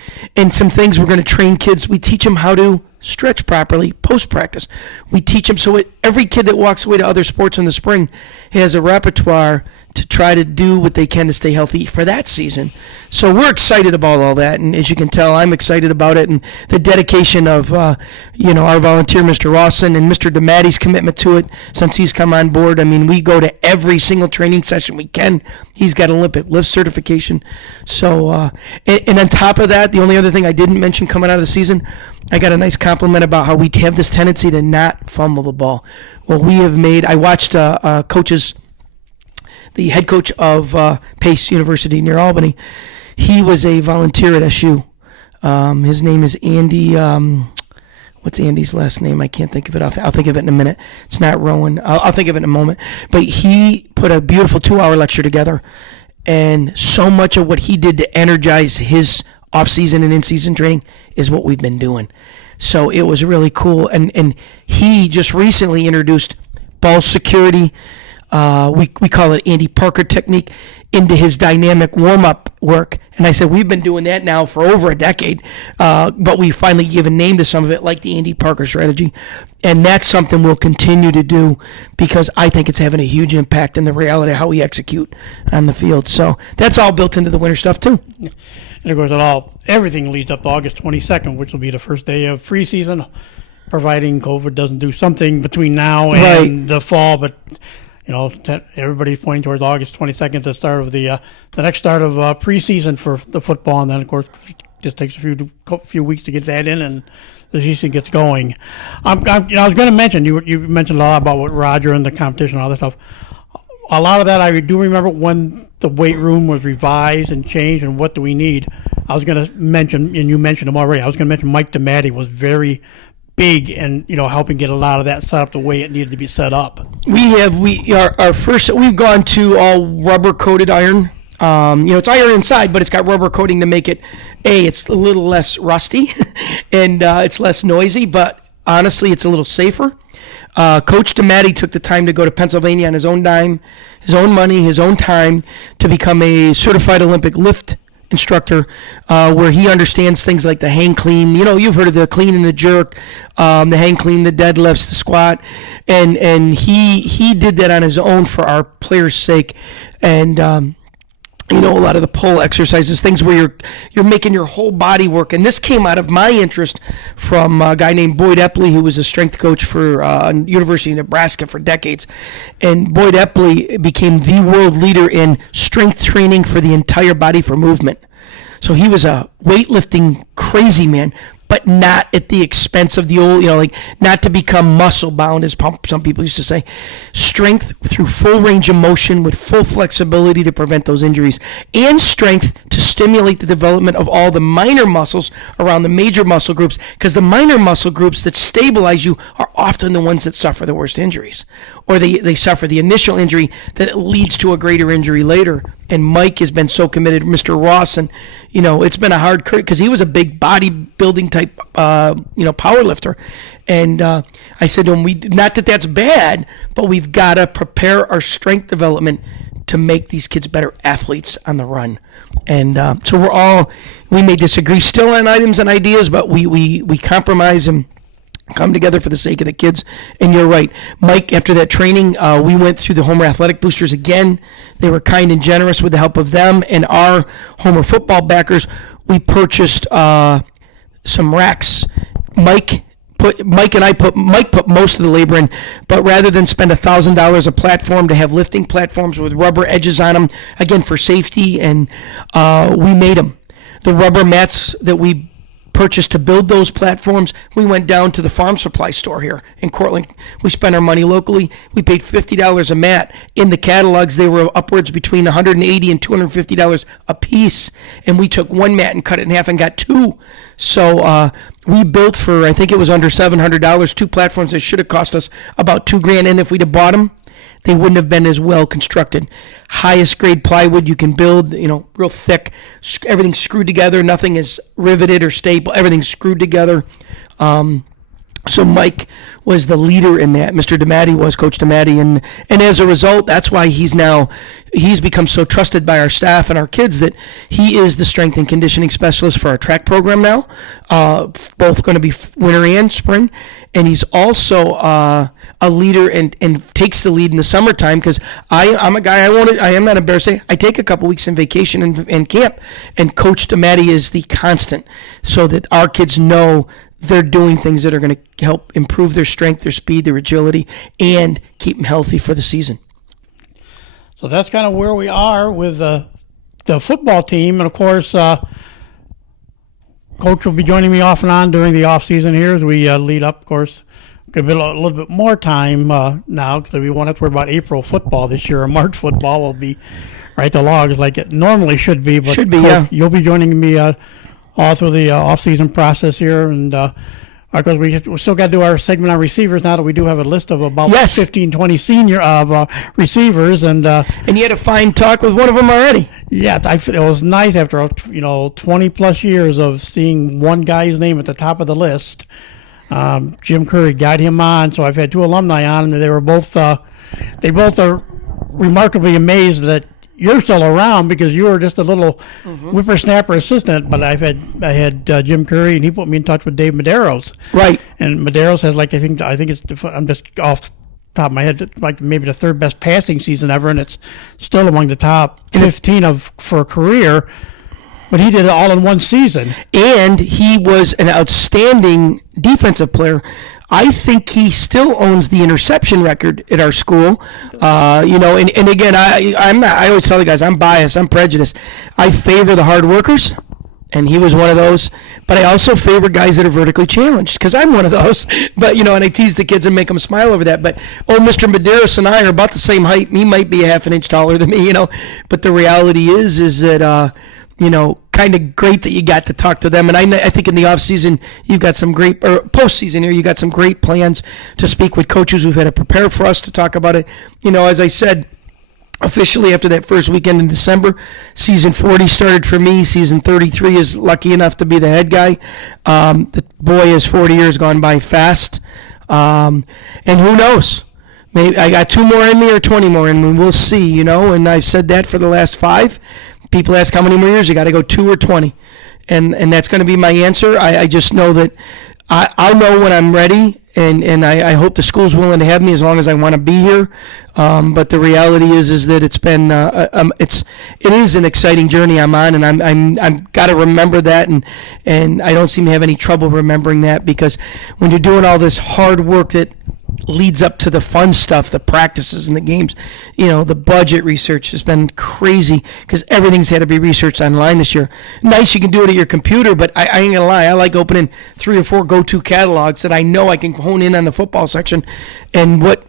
some things we're going to train kids. We teach them how to stretch properly post-practice. We teach them so every kid that walks away to other sports in the spring has a repertoire to try to do what they can to stay healthy for that season. So we're excited about all that, and as you can tell, I'm excited about it, and the dedication of our volunteer, Mr. Rawson, and Mr. DeMatti's commitment to it since he's come on board. I mean, we go to every single training session we can. He's got Olympic lift certification. So, and on top of that, the only other thing I didn't mention coming out of the season, I got a nice compliment about how we have this tendency to not fumble the ball. Well, we have made, I watched the head coach of Pace University near Albany. He was a volunteer at SU. His name is Andy. What's Andy's last name? I can't think of it off. I'll think of it in a minute. It's not Rowan. I'll think of it in a moment. But he put a beautiful 2-hour lecture together. And so much of what he did to energize his off-season and in-season training is what we've been doing. So it was really cool. And he just recently introduced ball security. We call it Andy Parker technique into his dynamic warm-up work. And I said, we've been doing that now for over a decade, but we finally give a name to some of it, like the Andy Parker strategy. And that's something we'll continue to do because I think it's having a huge impact in the reality of how we execute on the field. So that's all built into the winter stuff, too. And of course, everything leads up to August 22nd, which will be the first day of preseason, providing COVID doesn't do something between now and the fall. But everybody's pointing towards August 22nd, the start of the next start of preseason for the football, and then of course it just takes a few weeks to get that in, and the season gets going. I was going to mention you mentioned a lot about what Roger and the competition and all that stuff. A lot of that I do remember when the weight room was revised and changed, and what do we need. I was going to mention, and you mentioned him already. I was going to mention Mike DeMatti was very big and helping get a lot of that set up the way it needed to be set up. We've gone to all rubber coated iron. It's iron inside, but it's got rubber coating to make it it's a little less rusty and it's less noisy, but honestly it's a little safer. Coach DeMatti took the time to go to Pennsylvania on his own dime, his own money, his own time to become a certified Olympic lift instructor, where he understands things like the hang clean. You've heard of the clean and the jerk, the hang clean, the deadlifts, the squat, and he did that on his own for our players' sake. And a lot of the pull exercises, things where you're making your whole body work. And this came out of my interest from a guy named Boyd Epley, who was a strength coach for University of Nebraska for decades. And Boyd Epley became the world leader in strength training for the entire body for movement. So he was a weightlifting crazy man, but not at the expense of the old, not to become muscle bound, as some people used to say. Strength through full range of motion with full flexibility to prevent those injuries, and strength to stimulate the development of all the minor muscles around the major muscle groups, because the minor muscle groups that stabilize you are often the ones that suffer the worst injuries, or they suffer the initial injury that leads to a greater injury later. and Mike has been so committed, Mr. Ross, and it's been a hard career because he was a big bodybuilding type power lifter, and I said to him, not that that's bad, but we've got to prepare our strength development to make these kids better athletes on the run. And so we may disagree still on items and ideas, but we compromise and come together for the sake of the kids. And you're right, Mike, after that training, we went through the Homer Athletic Boosters again. They were kind and generous with the help of them and our Homer football backers. We purchased some racks. Mike put most of the labor in, but rather than spend $1,000 a platform to have lifting platforms with rubber edges on them, again for safety, and we made them. The rubber mats that we purchased to build those platforms, we went down to the farm supply store here in Cortland. We spent our money locally. We paid $50 a mat. In the catalogs, they were upwards between $180 and $250 a piece, and we took one mat and cut it in half and got two. So we built for, I think it was under $700, two platforms that should have cost us about $2,000, and if we'd have bought them, they wouldn't have been as well constructed. Highest grade plywood you can build, real thick. Everything's screwed together. Nothing is riveted or stapled. Everything's screwed together. So Mike was the leader in that. Mr. DeMatti was, Coach DeMatti. And as a result, that's why he's become so trusted by our staff and our kids that he is the strength and conditioning specialist for our track program now, both going to be winter and spring. And he's also a leader and takes the lead in the summertime because I'm a guy, I am not embarrassed to say, I take a couple weeks in vacation and camp. And Coach DeMatti is the constant so that our kids know they're doing things that are going to help improve their strength, their speed, their agility, and keep them healthy for the season. So that's kind of where we are with the football team. And, of course, Coach will be joining me off and on during the off season here as we lead up, of course. Give it a little bit more time now because we won't have to worry about April football this year. Or March football will be right the logs like it normally should be. But should be, Coach, yeah. You'll be joining me all through the off-season process here, and because we still got to do our segment on receivers now that we do have a list of about 15, 20 senior receivers, and you had a fine talk with one of them already. Yeah, it was nice after 20 plus years of seeing one guy's name at the top of the list. Jim Curry got him on, so I've had two alumni on, and they were both they both are remarkably amazed that you're still around because you were just a little whippersnapper assistant. But I had Jim Curry, and he put me in touch with Dave Medeiros. Right. And Medeiros has I think it's I'm just off the top of my head like maybe the third best passing season ever, and it's still among the top 15 for a career. But he did it all in one season. And he was an outstanding defensive player. I think he still owns the interception record at our school. And again, I always tell the guys, I'm biased, I'm prejudiced. I favor the hard workers, and he was one of those. But I also favor guys that are vertically challenged, because I'm one of those. But, and I tease the kids and make them smile over that. But, Mr. Medeiros and I are about the same height. He might be a half an inch taller than me, But the reality is that, kind of great that you got to talk to them. And I think in the off season, you've got some great, or postseason here, you got some great plans to speak with coaches who've had to prepare for us to talk about it. As I said, officially after that first weekend in December, season 40 started for me. Season 33 is lucky enough to be the head guy. The boy is 40 years gone by fast. And who knows? Maybe I got 2 more in me or 20 more in me. We'll see, and I've said that for the last 5. People ask how many more years, you got to go 2 or 20. And that's going to be my answer. I just know that I'll know when I'm ready, and I hope the school's willing to have me as long as I want to be here. But the reality is that it's been it is an exciting journey I'm on, and I'm got to remember that, and I don't seem to have any trouble remembering that, because when you're doing all this hard work that leads up to the fun stuff, the practices and the games, the budget research has been crazy because everything's had to be researched online this year. Nice, you can do it at your computer, but I ain't gonna lie, I like opening 3 or 4 go-to catalogs that I know I can hone in on the football section. And what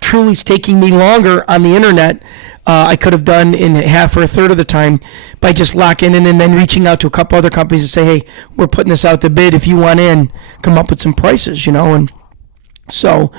truly is taking me longer on the internet, I could have done in half or a third of the time by just locking in and then reaching out to a couple other companies and say, hey, we're putting this out to bid. If you want in, come up with some prices, and So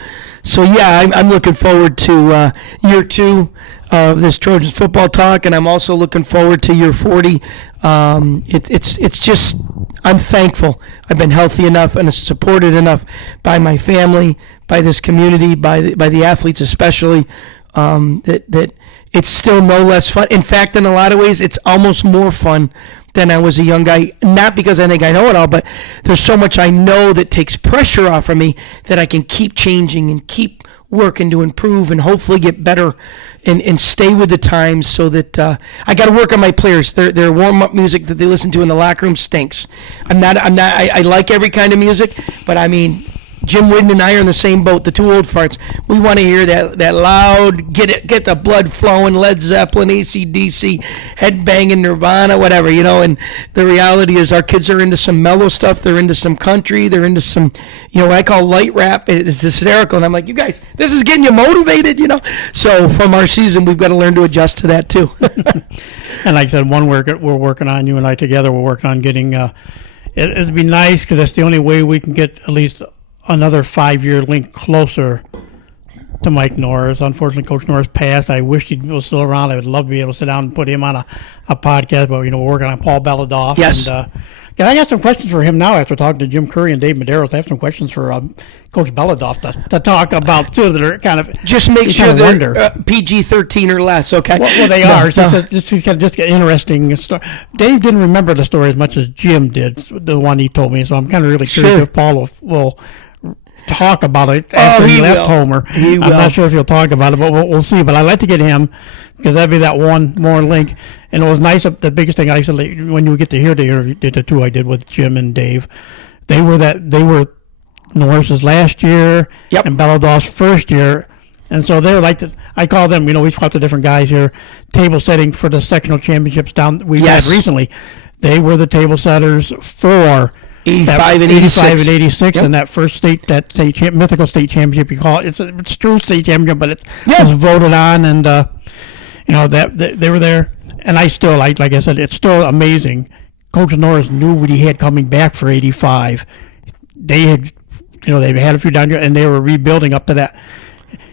yeah, I'm looking forward to year 2 of this Trojans Football Talk, and I'm also looking forward to year 40. It's just, I'm thankful. I've been healthy enough and supported enough by my family, by this community, by the athletes especially, that it's still no less fun. In fact, in a lot of ways, it's almost more fun than I was a young guy. Not because I think I know it all, but there's so much I know that takes pressure off of me that I can keep changing and keep working to improve and hopefully get better and stay with the times, so that I got to work on my players. Their warm-up music that they listen to in the locker room stinks. I like every kind of music, but I mean, Jim Whidden and I are in the same boat, the two old farts. We want to hear that loud, get the blood flowing, Led Zeppelin, AC/DC, headbanging, Nirvana, whatever, and the reality is our kids are into some mellow stuff, they're into some country, they're into some, what I call light rap. It's hysterical, and I'm like, you guys, this is getting you motivated, So from our season, we've got to learn to adjust to that too. And like I said, one we're working on, you and I together, we're working on getting, it'd be nice, because that's the only way we can get at least another 5-year link closer to Mike Norris. Unfortunately, Coach Norris passed. I wish he was still around. I would love to be able to sit down and put him on a podcast, but, we're working on Paul Beladoff. Yes. And, I got some questions for him now after talking to Jim Curry and Dave Medeiros. I have some questions for Coach Beladoff to talk about, too, that are kind of... Just make sure they're PG-13 or less, okay? Well, they are. This is kind of just an interesting story. Dave didn't remember the story as much as Jim did, the one he told me, so I'm kind of really curious if Paul will talk about it after he left Homer. I'm not sure if he'll talk about it, but we'll see. But I'd like to get him, because that'd be that one more link. And it was nice. The biggest thing I said, when you get to hear the interview, the two I did with Jim and Dave, they were Norris's last year and Beladoff's first year. And so they're like, I call them, we've talked to different guys here, table setting for the sectional championships we had recently. They were the table setters for 85 and 86. And that first mythical state championship, you call it. It's a true state championship, but it was voted on, and that they were there. And I still, like I said, it's still amazing. Coach Norris knew what he had coming back for 85. They had, they had a few down here, and they were rebuilding up to that.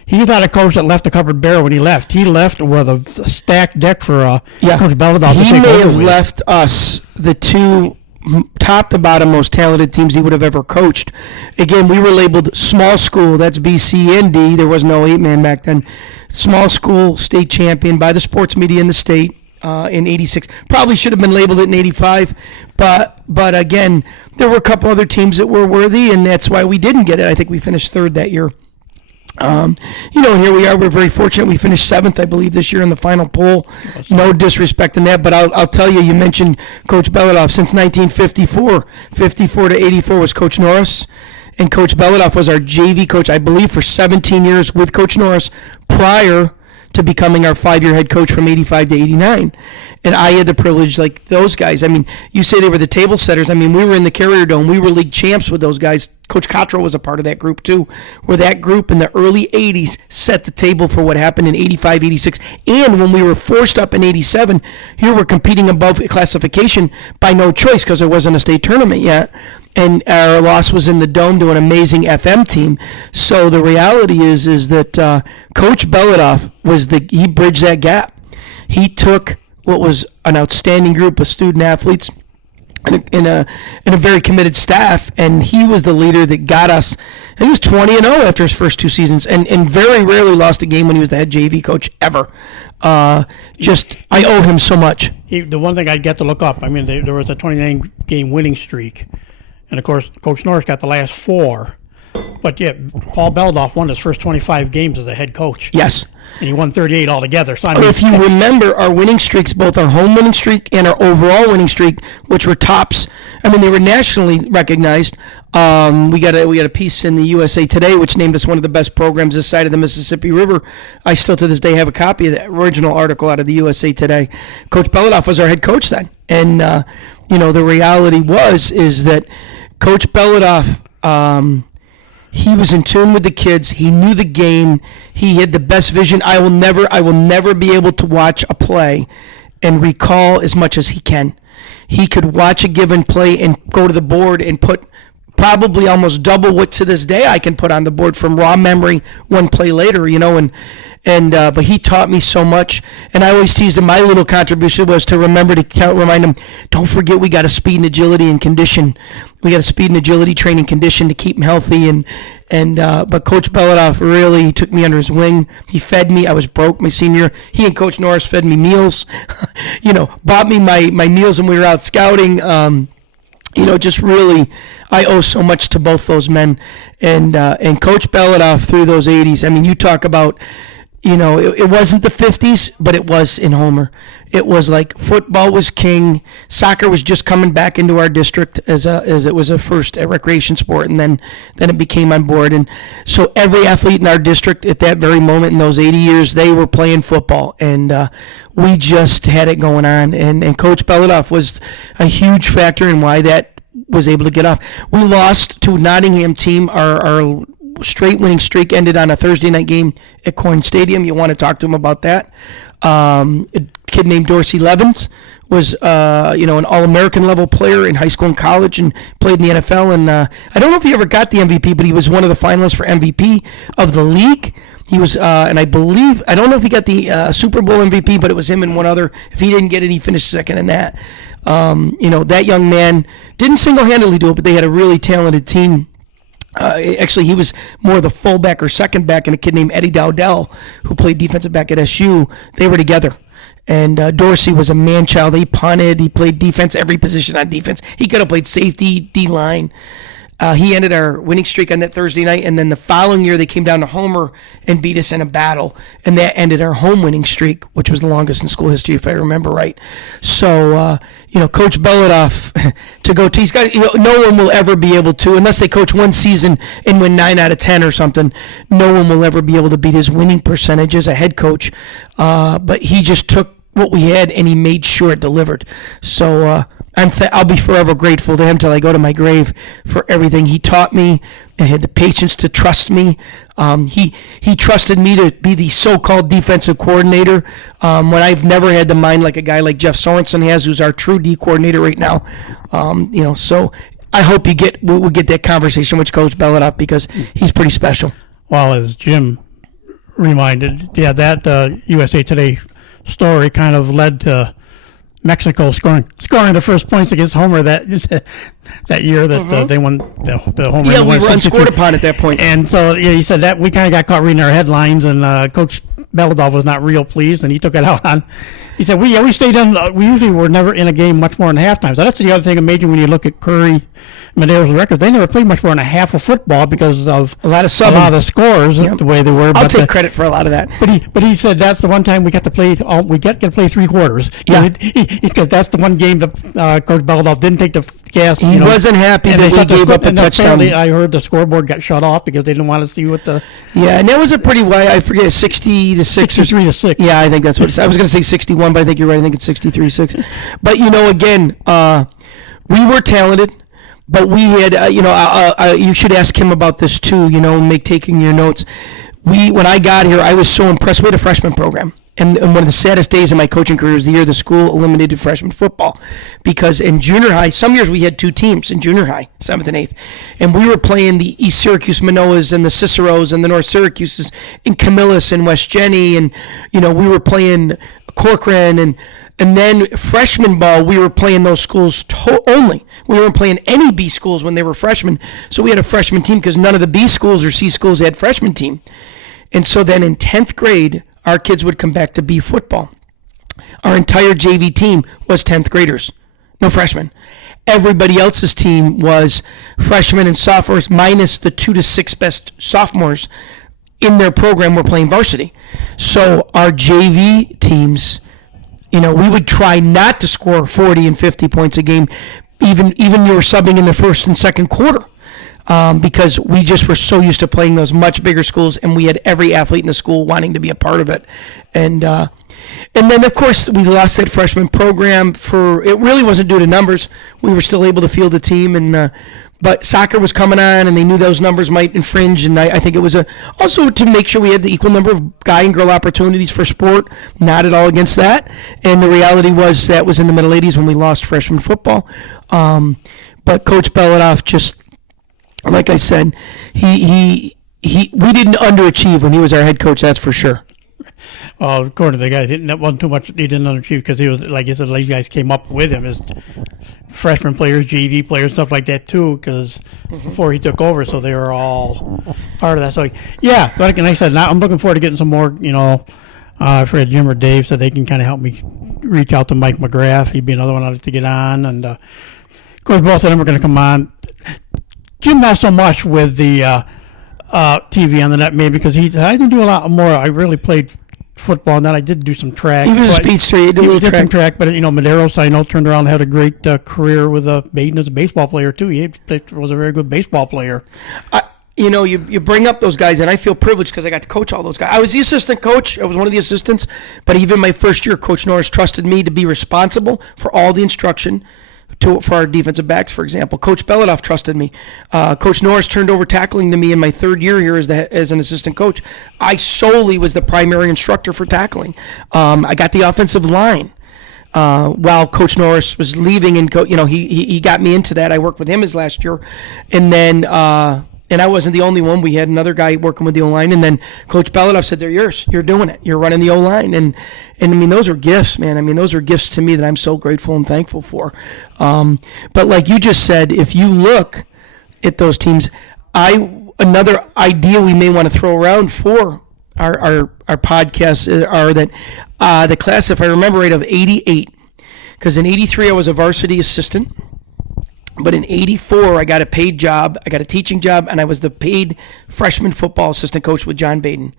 He's not a coach that left a covered barrel when he left. He left with a stacked deck for Coach Beladoff. He may have left us the two top to bottom most talented teams he would have ever coached. Again, we were labeled small school. That's BC and D. There was no 8-man back then. Small school state champion by the sports media in the state in 86. Probably should have been labeled it in 85. But again, there were a couple other teams that were worthy, and that's why we didn't get it. I think we finished third that year. Here we are. We're very fortunate. We finished 7th, I believe, this year in the final poll. No disrespect in that, but I'll tell you. You mentioned Coach Beladoff. Since 1954, 54 to 84 was Coach Norris, and Coach Beladoff was our JV coach, I believe, for 17 years with Coach Norris prior to becoming our 5-year head coach from 85 to 89. And I had the privilege, like those guys. I mean, you say they were the table setters. I mean, we were in the Carrier Dome. We were league champs with those guys. Coach Cottrell was a part of that group, too, where that group in the early 80s set the table for what happened in 85, 86. And when we were forced up in 87, here we're competing above classification by no choice because there wasn't a state tournament yet. And our loss was in the Dome to an amazing FM team. So the reality is that Coach Beladoff he bridged that gap. He took what was an outstanding group of student athletes and a very committed staff, and he was the leader that got us. And he was 20-0 after his first 2 seasons, and very rarely lost a game when he was the head JV coach ever. I owe him so much. The one thing I'd get to look up, I mean, there was a 29-game winning streak, and of course, Coach Norris got the last 4. But yeah, Paul Beladoff won his first 25 games as a head coach. Yes. And he won 38 altogether. So if you remember our winning streaks, both our home winning streak and our overall winning streak, which were tops, I mean, they were nationally recognized. We got a piece in the USA Today which named us one of the best programs this side of the Mississippi River. I still to this day have a copy of that original article out of the USA Today. Coach Beladoff was our head coach then. And, the reality is that Coach Beladoff, he was in tune with the kids. He knew the game. He had the best vision. I will never be able to watch a play and recall as much as he can. He could watch a given play and go to the board and put probably almost double what to this day I can put on the board from raw memory one play later, but he taught me so much. And I always teased him, my little contribution was to remind him, don't forget we got a speed and agility and condition. We got a speed and agility training condition to keep him healthy. But Coach Belodoff really took me under his wing. He fed me. I was broke my senior year. He and Coach Norris fed me meals, bought me my meals when we were out scouting. Just really, I owe so much to both those men. And Coach Belodoff through those 80s, I mean, you talk about, it wasn't the 50s, but it was in Homer. It was like football was king. Soccer was just coming back into our district as it was a first recreation sport, and then it became on board. And so every athlete in our district at that very moment in those 80 years, they were playing football, and we just had it going on. And Coach Belodoff was a huge factor in why that was able to get off. We lost to a Nottingham team. Our straight winning streak ended on a Thursday night game at Coyne Stadium. You want to talk to him about that. A kid named Dorsey Levens was, an All-American level player in high school and college and played in the NFL. And I don't know if he ever got the MVP, but he was one of the finalists for MVP of the league. He was, and I don't know if he got the Super Bowl MVP, but it was him and one other. If he didn't get it, he finished second in that. That young man didn't single-handedly do it, but they had a really talented team. Actually, he was more the fullback or second back, and a kid named Eddie Dowdell, who played defensive back at SU. They were together. And Dorsey was a man-child. He punted. He played defense, every position on defense. He could have played safety, D-line. He ended our winning streak on that Thursday night, and then the following year they came down to Homer and beat us in a battle, and that ended our home winning streak, which was the longest in school history, if I remember right. So, Coach Belodoff, to go to these guys, no one will ever be able to, unless they coach one season and win 9 out of 10 or something, no one will ever be able to beat his winning percentage as a head coach. But he just took what we had and he made sure it delivered. So, I'll be forever grateful to him till I go to my grave for everything he taught me and had the patience to trust me. He trusted me to be the so-called defensive coordinator when I've never had the mind like a guy like Jeff Sorensen has, who's our true D coordinator right now. So I hope we'll get that conversation with Coach Belodoff because he's pretty special. Well, as Jim reminded, that USA Today story kind of led to Mexico scoring the first points against Homer that year that they won the Homer. Yeah, we were unscored upon at that point. And so he said that we kind of got caught reading our headlines, and Coach Belodoff was not real pleased, and he took it out on. He said we stayed in. We usually were never in a game much more than halftime. So that's the other thing amazing when you look at Curry, Madeira's record. They never played much more than a half of football because of a lot of the scores the way they were. I'll take credit for a lot of that. But he said that's the one time we got to play. We get to play 3 quarters. Yeah, because that's the one game that Coach Belodoff didn't take the gas. He wasn't happy that we gave up a touchdown. I heard the scoreboard got shut off because they didn't want to see what the. Yeah, and that was a pretty wide. I forget 60 to 6. 63-6. Yeah, I think that's what I was going to say 61, but I think you're right. I think it's 63-6. But again, we were talented. But we had, you should ask him about this too, taking your notes. When I got here, I was so impressed. We had a freshman program. And one of the saddest days of my coaching career was the year the school eliminated freshman football. Because in junior high, some years we had 2 teams in junior high, 7th and 8th. And we were playing the East Syracuse Manoas and the Ciceros and the North Syracuses and Camillus and West Jenny. And, we were playing Corcoran and then freshman ball, we were playing those schools only. We weren't playing any B schools when they were freshmen. So we had a freshman team because none of the B schools or C schools had freshman team. And so then in 10th grade, our kids would come back to B football. Our entire JV team was 10th graders, no freshmen. Everybody else's team was freshmen and sophomores minus the 2 to 6 best sophomores in their program were playing varsity. So our JV teams, we would try not to score 40 and 50 points a game, even you were subbing in the first and second quarter, because we just were so used to playing those much bigger schools, and we had every athlete in the school wanting to be a part of it. And then, of course, we lost that freshman program it really wasn't due to numbers. We were still able to field a team, but soccer was coming on, and they knew those numbers might infringe, and I think it was also to make sure we had the equal number of guy and girl opportunities for sport, not at all against that. And the reality was that was in the middle 80s when we lost freshman football. But Coach Belodoff just like I said, we didn't underachieve when he was our head coach. That's for sure. Well, according to the guys, that wasn't too much. He didn't underachieve because he was, like you said, you guys came up with him as freshman players, JV players, stuff like that too. Because before he took over, so they were all part of that. So yeah, like I said, now I'm looking forward to getting some more. Fred, Jim, or Dave, so they can kind of help me reach out to Mike McGrath. He'd be another one I'd like to get on, and of course, both of them are going to come on. Jim, not so much with the TV on the net, maybe because I didn't do a lot more. I really played football, and then I did do some track. He was a speedster. He did a little some track, but Medeiros, I know, turned around and had a great career with Baden as a baseball player too. He was a very good baseball player. You bring up those guys, and I feel privileged because I got to coach all those guys. I was the assistant coach. I was one of the assistants, but even my first year, Coach Norris trusted me to be responsible for all the instruction for our defensive backs, for example. Coach Belledoff trusted me. Coach Norris turned over tackling to me in my third year here as an assistant coach. I solely was the primary instructor for tackling. I got the offensive line. While Coach Norris was leaving, and he got me into that. I worked with him his last year, and then and I wasn't the only one. We had another guy working with the O-line, and then Coach Belledoff said, "They're yours. You're doing it. You're running the O-line." And I mean, those are gifts, man. I mean, those are gifts to me that I'm so grateful and thankful for. But like you just said, if you look at those teams, another idea we may want to throw around for our podcasts are that the class, if I remember right, of 88, because in 83 I was a varsity assistant. But in 84, I got a paid job. I got a teaching job, and I was the paid freshman football assistant coach with John Baden.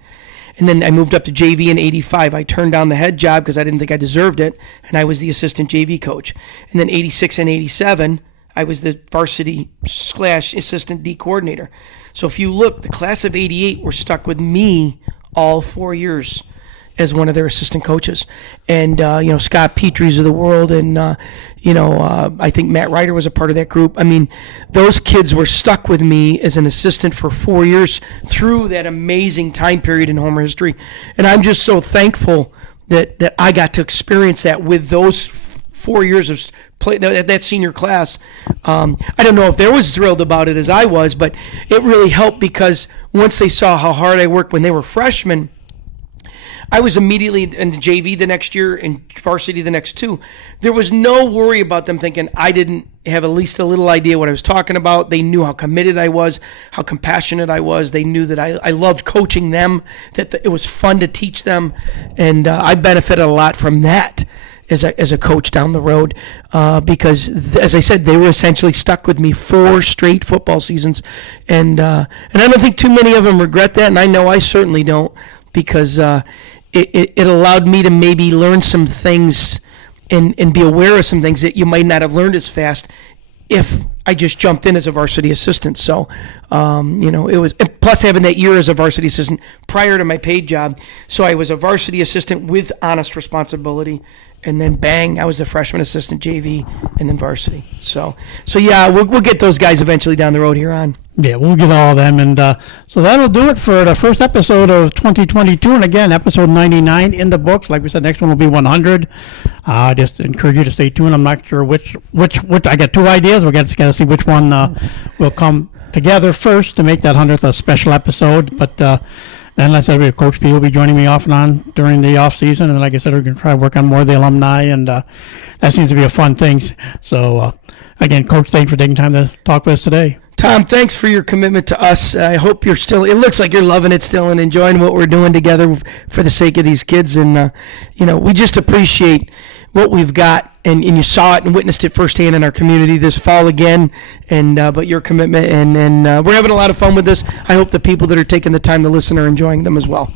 And then I moved up to JV in 85. I turned down the head job because I didn't think I deserved it, and I was the assistant JV coach. And then 86 and 87, I was the varsity / assistant D coordinator. So if you look, the class of 88 were stuck with me all 4 years as one of their assistant coaches. And, Scott Petrie's of the world, and, I think Matt Ryder was a part of that group. I mean, those kids were stuck with me as an assistant for 4 years through that amazing time period in Homer history. And I'm just so thankful that I got to experience that with those 4 years of play, that senior class. I don't know if they were as thrilled about it as I was, but it really helped because once they saw how hard I worked when they were freshmen, I was immediately in the JV the next year and varsity the next two. There was no worry about them thinking I didn't have at least a little idea what I was talking about. They knew how committed I was, how compassionate I was. They knew that I loved coaching them, that it was fun to teach them, and I benefited a lot from that as a coach down the road because, as I said, they were essentially stuck with me 4 straight football seasons, and I don't think too many of them regret that, and I know I certainly don't, because it allowed me to maybe learn some things and be aware of some things that you might not have learned as fast if I just jumped in as a varsity assistant. So, it was, plus having that year as a varsity assistant prior to my paid job. So I was a varsity assistant with honest responsibility. And then bang, I was the freshman assistant JV and then varsity. So yeah, we'll get those guys eventually down the road here on. Yeah, we'll get all of them. And so that'll do it for the first episode of 2022. And again, episode 99 in the books. Like we said, next one will be 100. Just encourage you to stay tuned. I'm not sure which I got 2 ideas. We're going to see which one will come together first to make that 100th a special episode. But then, like I said, Coach P will be joining me off and on during the off season. And like I said, we're going to try to work on more of the alumni. And that seems to be a fun thing. So again, Coach, thanks for taking time to talk with us today. Tom, thanks for your commitment to us. I hope it looks like you're loving it still and enjoying what we're doing together for the sake of these kids. And, we just appreciate what we've got. And you saw it and witnessed it firsthand in our community this fall again. And but your commitment, and we're having a lot of fun with this. I hope the people that are taking the time to listen are enjoying them as well.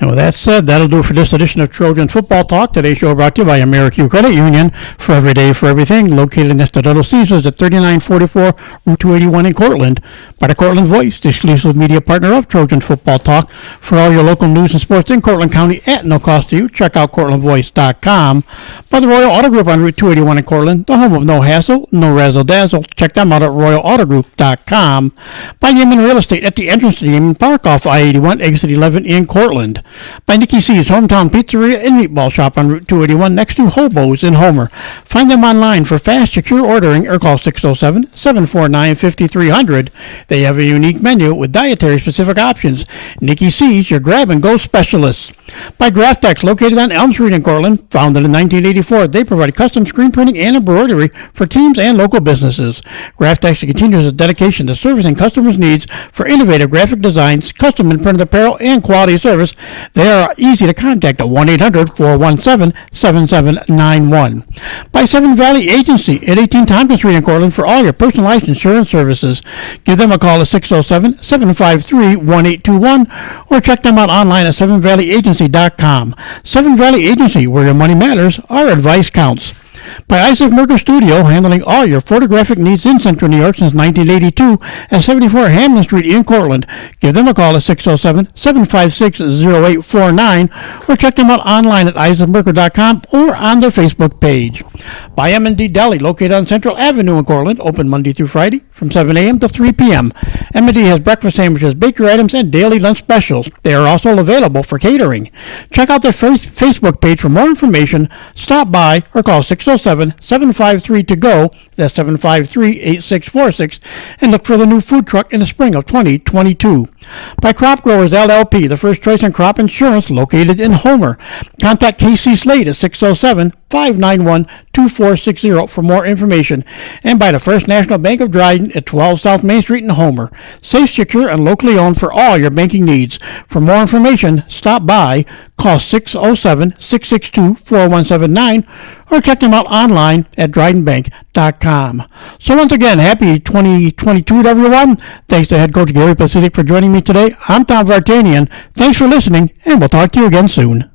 And with that said, that'll do it for this edition of Trojans Football Talk. Today's show brought to you by AmeriQ Credit Union, for every day, for everything, located next to Little Caesars at 3944 Route 281 in Cortland. By the Cortland Voice, the exclusive media partner of Trojans Football Talk. For all your local news and sports in Cortland County at no cost to you, check out CortlandVoice.com. By the Royal Auto Group on Route 281 in Cortland, the home of no hassle, no razzle-dazzle. Check them out at RoyalAutoGroup.com. By Yemen Real Estate at the entrance to Yemen Park off I-81, exit 11 in Cortland. By Nikki C's Hometown Pizzeria and Meatball Shop on Route 281 next to Hobo's in Homer. Find them online for fast, secure ordering or call 607-749-5300. They have a unique menu with dietary-specific options. Nikki C's, your grab-and-go specialists. By Graftex, located on Elm Street in Cortland, founded in 1984. They provide custom screen printing and embroidery for teams and local businesses. Graftex continues its dedication to servicing customers' needs for innovative graphic designs, custom and printed apparel, and quality service. They are easy to contact at 1-800-417-7791. By Seven Valley Agency at 18 Tompkins Street in Cortland for all your personalized insurance services. Give them a call at 607-753-1821 or check them out online at sevenvalleyagency.com. Seven Valley Agency, where your money matters, our advice counts. By Isaac Merker Studio, handling all your photographic needs in Central New York since 1982 at 74 Hamlin Street in Cortland. Give them a call at 607-756-0849 or check them out online at isaacmerker.com or on their Facebook page. By M&D Deli, located on Central Avenue in Cortland, open Monday through Friday from 7 a.m. to 3 p.m. M&D has breakfast sandwiches, bakery items, and daily lunch specials. They are also available for catering. Check out their Facebook page for more information. Stop by or call 607-753-TO-GO, that's 753-8646, and look for the new food truck in the spring of 2022. By Crop Growers LLP, the first choice in crop insurance, located in Homer. Contact KC Slade at 607-591-2460 for more information. And by the First National Bank of Dryden at 12 South Main Street in Homer. Safe, secure, and locally owned for all your banking needs. For more information, stop by, call 607-662-4179, or check them out online at drydenbank.com. So once again, happy 2022 to everyone. Thanks to head coach Gary Pasilic for joining me today. I'm Tom Vartanian. Thanks for listening, and we'll talk to you again soon.